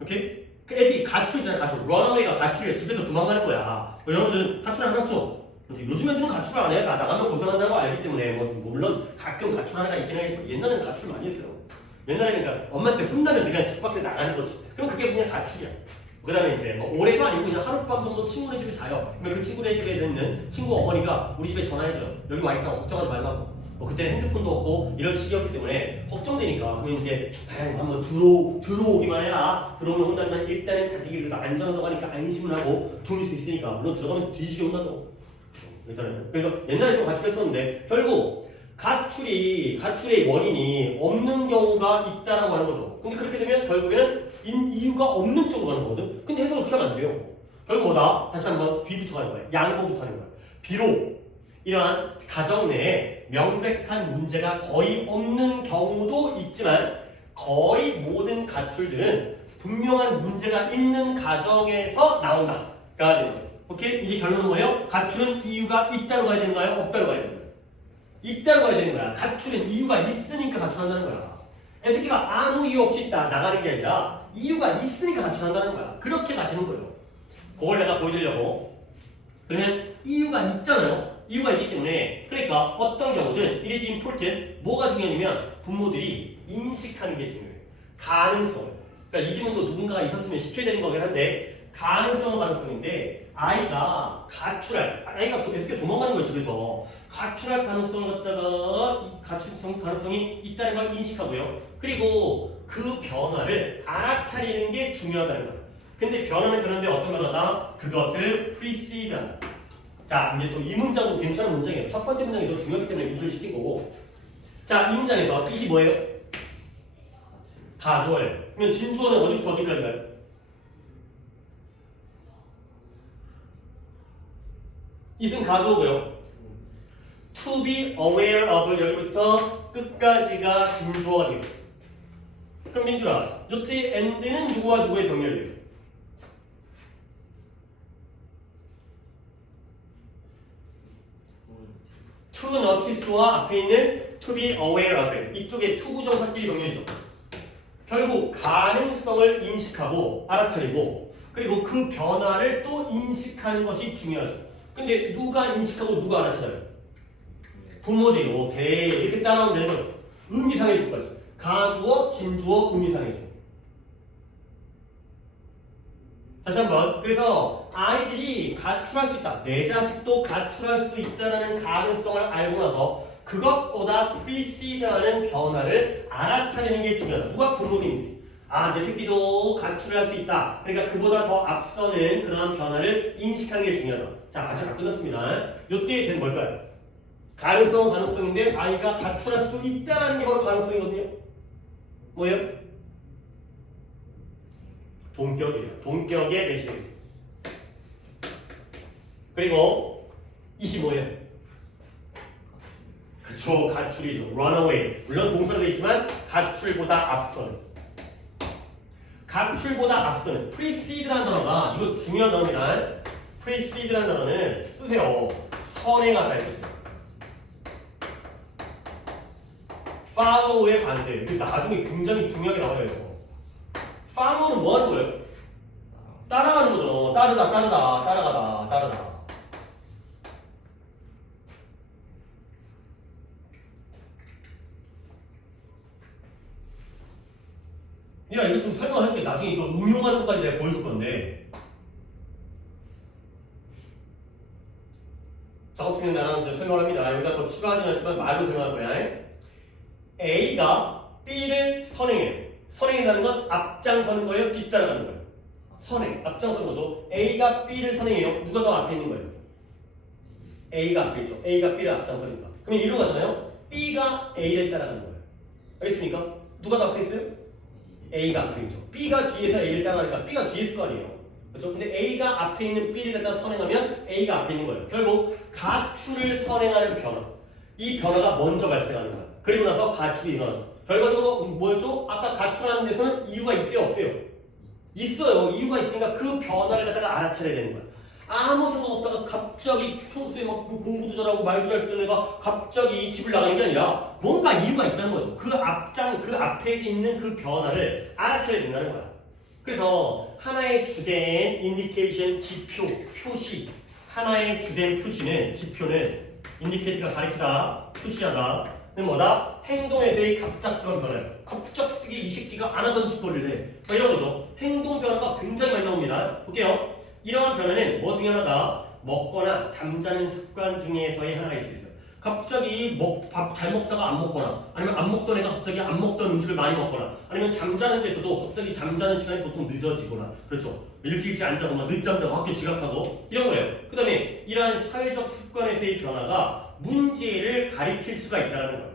오케이? 그 애들이 가출이잖아. 가출. 런어웨이가 가출이야. 집에서 도망가는 거야. 여러분들은 가출 안 하죠? 요즘 애들은 가출 안 해요. 나가면 고생한다는 거 알기 때문에 물론 가끔 가출하는 애가 있긴 하지만 옛날에는 가출 많이 했어요. 옛날에는 그러니까 엄마한테 혼나면 그냥 집 밖에 나가는 거지. 그럼 그게 그냥 가출이야. 그 다음에 이제 뭐 올해도 아니고 그냥 하룻밤 정도 친구네 집에 자요. 그러면 그 친구네 집에 있는 친구 어머니가 우리 집에 전화해줘요. 여기 와 있다고 걱정하지 말라고. 그때는 핸드폰도 없고 이런 시기였기 때문에 걱정되니까 그러면 이제 한번 들어오기만 해라. 들어오면 혼나지만 일단은 자식이 그래도 안전하다고 하니까 안심을 하고 둘릴 수 있으니까 물론 들어가면 뒤지게 혼나죠. 일단은 그래서 옛날에 좀 가출했었는데 결국 가출의 원인이 없는 경우가 있다라고 하는 거죠. 근데 그렇게 되면 결국에는 이유가 없는 쪽으로 가는 거거든. 근데 해석을 어떻게 하면 안 돼요. 결국 뭐다? 다시 한번 뒤부터 가는 거야. 양보부터 하는 거야. 비록 이러한 가정 내에 명백한 문제가 거의 없는 경우도 있지만 거의 모든 가출들은 분명한 문제가 있는 가정에서 나온다. 가 되는 거죠. 오케이? 이제 결론은 뭐예요? 가출은 이유가 있다로 가야 되는가요? 없다로 가야 되는 거예요? 있다로 가야 되는 거야. 가출은 이유가 있으니까 가출한다는 거야. 애새끼가 아무 이유 없이 있다 나가는 게 아니라 이유가 있으니까 가출한다는 거야. 그렇게 가시는 거예요. 그걸 내가 보여드리려고. 그러면 이유가 있잖아요. 이유가 있기 때문에 그러니까 어떤 경우든 it is important 뭐가 중요하냐면 부모들이 인식하는 게 중요해요. 가능성. 그러니까 이 질문도 누군가가 있었으면 시켜야 되는 거긴 한데 가능성은 가능성인데 아이가 애새끼가 도망가는 거예요. 집에서 가출할 가능성을 갖다가 가능성이 있다는 걸 인식하고요. 그리고 그 변화를 알아차리는 게 중요하다는 거예요. 근데 변화는 그런데 어떤 변화다? 그것을 precede한다. 자, 이제 또 이 문장도 괜찮은 문장이에요. 첫 번째 문장이 더 중요하기 때문에 인출을 시킨 거고. 자, 이 문장에서 뜻이 뭐예요? 가주어예요. 그러면 진주어는 어디부터 어디까지 가요? 이은 가주어고요. To be aware of 여기부터 끝까지가 진주어가 되겠어요. 그럼 민준아, 이때 and는 누구와 누구의 병렬이에요? to notice와 앞에 있는 to be aware of 이쪽에 to 부정사끼리 병렬이죠. 결국 가능성을 인식하고 알아차리고 그리고 그 변화를 또 인식하는 것이 중요하죠. 근데 누가 인식하고 누가 알아차려요? 부모들이 오케이 이렇게 따라오면 되는 거예요. 의미상의 조까지 가주어, 진주어, 의미상의 조. 다시 한번 그래서 아이들이 가출할 수 있다. 내 자식도 가출할 수 있다는 가능성을 알고 나서 그것보다 precede하는 변화를 알아차리는 게 중요하다. 누가? 부모님들이. 아, 내 새끼도 가출할 수 있다. 그러니까 그보다 더 앞서는 그러한 변화를 인식하는 게 중요하다. 자, 아직 안 끝났습니다. 요때 된 뭘까요? 가능성인데 아이가 가출할 수도 있다는 게 바로 가능성이거든요. 뭐예요? 동격이에요. 동격의 대시되겠습니다. 그리고 25예요. 그쵸, 가출이죠. runaway. 물론 동사로 되어 있지만 가출보다 앞서는. 가출보다 앞서는. precede라는 단어가 이거 중요한 단어입니다. precede라는 단어는 쓰세요. 선행하다 이것입니다. follow의 반대. 이게 나중에 굉장히 중요하게 나와요. 이거. follow는 뭐 하는 거예요? 따라가는 거죠. 따르다, 따라가다. 야 이거 좀 설명해줄게. 나중에 이거 응용하는 것까지 내가 보여줄 건데. 적었으면 나는 이제 설명을 합니다. 여기다 더 추가하진 않지만 말로 설명할 거야. A가 B를 선행해요. 선행한다는 건 앞장서는 거예요? 뒤따라가는 거예요? 선행, 앞장서는 거죠. A가 B를 선행해요. 누가 더 앞에 있는 거예요? A가 앞에 있죠. A가 B를 앞장서니까. 그럼 이로 가잖아요. B가 A를 따라가는 거예요. 알겠습니까? 누가 더 앞에 있어요? A가 앞에 있죠. B가 뒤에서 A를 따라가니까 B가 뒤에 있을 거 아니에요. 그렇죠? 근데 A가 앞에 있는 B를 갖다 선행하면 A가 앞에 있는 거예요. 결국 가출을 선행하는 변화. 이 변화가 먼저 발생하는 거야. 그리고 나서 가출이 일어나죠. 결과적으로 뭐였죠? 아까 가출하는 데서는 이유가 있대요, 없대요? 있어요. 이유가 있으니까 그 변화를 갖다가 알아차려야 되는 거야. 아무 생각 없다가 갑자기 평소에 막 공부도 잘하고 말도 잘 듣는 애가 갑자기 집을 나가는 게 아니라 뭔가 이유가 있다는 거죠. 그 앞에 있는 그 변화를 알아차려야 된다는 거야. 그래서 하나의 주된 인디케이션, 지표, 표시. 하나의 주된 표시는, 지표는 인디케이트가 가리키다, 표시하다. 는 뭐다? 행동에서의 갑작스러운 변화예요. 갑작스럽게 이 새끼가 안 하던 짓거리를 해. 뭐 이런 거죠. 행동 변화가 굉장히 많이 나옵니다. 볼게요. 이러한 변화는 뭐 중에 하나다? 먹거나 잠자는 습관 중에서의 하나가 있을 수 있어요. 갑자기 밥 잘 먹다가 안 먹거나, 아니면 안 먹던 애가 갑자기 안 먹던 음식을 많이 먹거나, 아니면 잠자는 데서도 갑자기 잠자는 시간이 보통 늦어지거나, 그렇죠. 일찍 안 자고 막 늦잠 자고 학교 지각하고 이런 거예요. 그 다음에 이러한 사회적 습관에서의 변화가 문제를 가리킬 수가 있다는 거예요.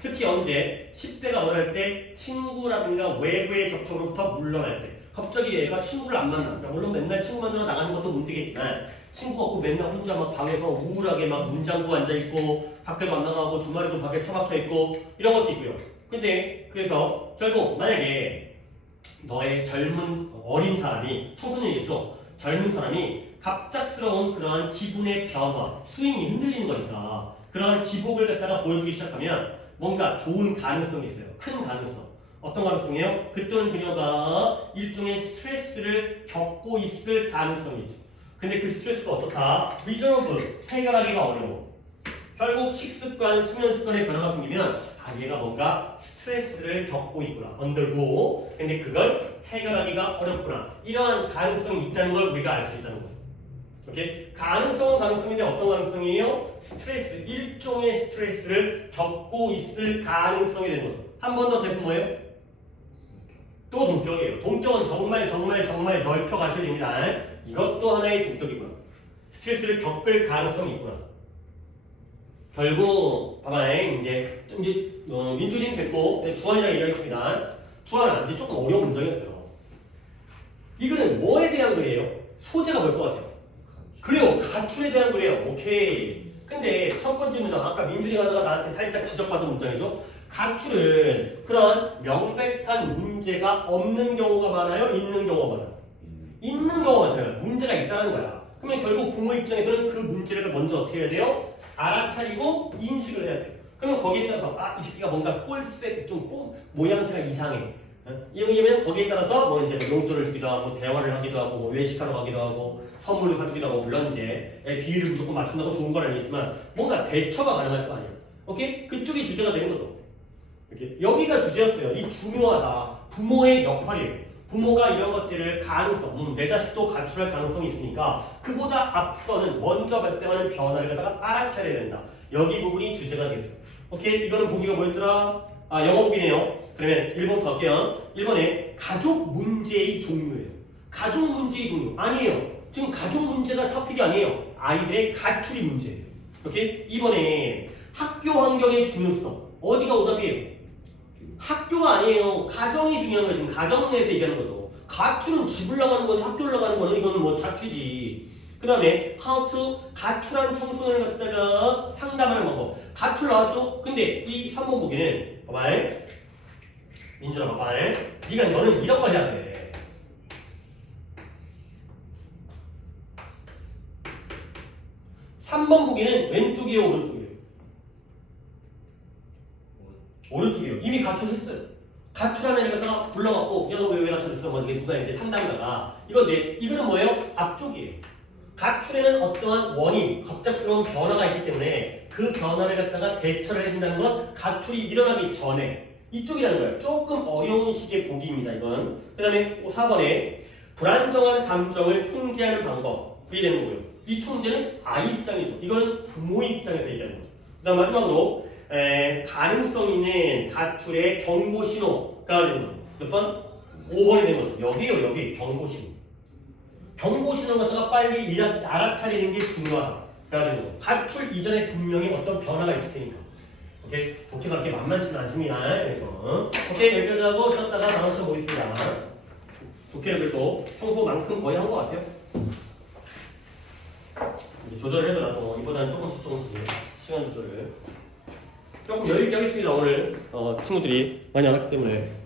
특히 언제? 10대가 어릴 때 친구라든가 외부의 접촉으로부터 물러날 때, 갑자기 얘가 친구를 안 만나. 그러니까 물론 맨날 친구 만나러 나가는 것도 문제겠지만 친구 없고 맨날 혼자 막 방에서 우울하게 막 문 잠그고 앉아 있고 밖에도 안 나가고 주말에도 밖에 처박혀 있고 이런 것도 있고요. 근데 그래서 결국 만약에 너의 젊은 어린 사람이, 청소년이겠죠. 젊은 사람이 갑작스러운 그러한 기분의 변화, 스윙이 흔들리는 거니까 그러한 기복을 갖다가 보여주기 시작하면 뭔가 좋은 가능성이 있어요. 큰 가능성. 어떤 가능성이에요? 그때는 그녀가 일종의 스트레스를 겪고 있을 가능성이 있죠. 근데 그 스트레스가 어떻다? 리저브, 해결하기가 어려워. 결국 식습관, 수면 습관의 변화가 생기면 얘가 뭔가 스트레스를 겪고 있구나. 언더고. 근데 그걸 해결하기가 어렵구나. 이러한 가능성이 있다는 걸 우리가 알 수 있다는 거죠. 오케이? 가능성은 가능성인데 어떤 가능성이에요? 스트레스, 일종의 스트레스를 겪고 있을 가능성이 되는 거죠. 한 번 더 돼서 뭐예요? 또 동격이에요. 동격은 정말 넓혀 가셔야 됩니다. 이것도 하나의 동격이구나. 스트레스를 겪을 가능성이 있구나. 결국 봐봐, 이제 민준이는 됐고 주환이랑 얘기하겠습니다. 주환아, 이제 조금 어려운 문장이었어요. 이거는 뭐에 대한 글이에요? 소재가 뭘 것 같아요? 그래요, 가출에 대한 글이에요. 오케이. 근데 첫 번째 문장, 아까 민준이가 나한테 살짝 지적받은 문장이죠. 가출은 그런 명백한 문제가 없는 경우가 많아요? 있는 경우가 많아요? 있는 경우가 많아요. 문제가 있다는 거야. 그러면 결국 부모 입장에서는 그 문제를 먼저 어떻게 해야 돼요? 알아차리고 인식을 해야 돼요. 그러면 거기에 따라서 이 새끼가 뭔가 꼴색, 모양새가 이상해. 이러면 거기에 따라서 뭐 이제 용돈을 주기도 하고 대화를 하기도 하고 뭐 외식하러 가기도 하고 선물을 사주기도 하고, 물론 이제 비율을 무조건 맞춘다고 좋은 건 아니지만 뭔가 대처가 가능할 거 아니야. 오케이? 그쪽이 주제가 되는 거죠. 이렇게 여기가 주제였어요. 이 중요하다. 부모의 역할이에요. 부모가 이런 것들을 가능성, 내 자식도 가출할 가능성이 있으니까 그보다 앞서는 먼저 발생하는 변화를 갖다가 알아차려야 된다. 여기 부분이 주제가 되겠어요. 오케이? 이거는 보기가 뭐였더라? 영어 보기네요. 그러면 1번부터 할게요. 1번에 가족 문제의 종류예요. 가족 문제의 종류. 아니에요. 지금 가족 문제가 토픽이 아니에요. 아이들의 가출이 문제예요. 오케이? 2번에 학교 환경의 중요성. 어디가 오답이에요? 학교가 아니에요. 가정이 중요한 거예요. 지금 가정 내에서 얘기하는 거죠. 가출은 집을 나가는 거지 학교를 나가는 거는 이거는 뭐 자퇴지. 그 다음에 how to 가출한 청소년을 갖다가 상담하는 방법. 가출 나왔죠? 근데 이 3번 보기는 봐봐. 민준아 봐봐. 너는 이런 거 해야 돼. (3번) 보기는 왼쪽이에요, 오른쪽이에요? 오른쪽이에요. 이미 가출했어요. 가출하는 애를 갖다가 불러갖고 야 너 왜 가출했어? 뭐 이게 누가 이제 상담하다가 이거는 뭐예요? 앞쪽이에요. 가출에는 어떠한 원인, 갑작스러운 변화가 있기 때문에 그 변화를 갖다가 대처를 해준다는 건 가출이 일어나기 전에 이쪽이라는 거예요. 조금 어려운 식의 보기입니다. 이건. 그 다음에 4번에 불안정한 감정을 통제하는 방법. 그게 되는 거고요. 이 통제는 아이 입장이죠. 이거는 부모의 입장에서 얘기하는 거죠. 그 다음 마지막으로 가능성 있는 가출의 경고 신호가 되는 거죠. 몇 번? 5번이 되는 거죠. 여기요, 여기 경고 신호. 경고 신호 갖다가 빨리 알아차리는 게 중요하다. 되는 거죠. 가출 이전에 분명히 어떤 변화가 있을 테니까. 오케이? 독해가 그렇게 만만치는 않습니다. 그래서 오케이, 여기까지 하고 쉬었다가 다음 시간 보겠습니다. 독해를 그래도 평소만큼 거의 한 것 같아요. 이제 조절을 해도 나도 이보다는 조금씩 시간 조절을 조금 여유 있게 하겠습니다. 오늘 친구들이 많이 안 왔기 때문에.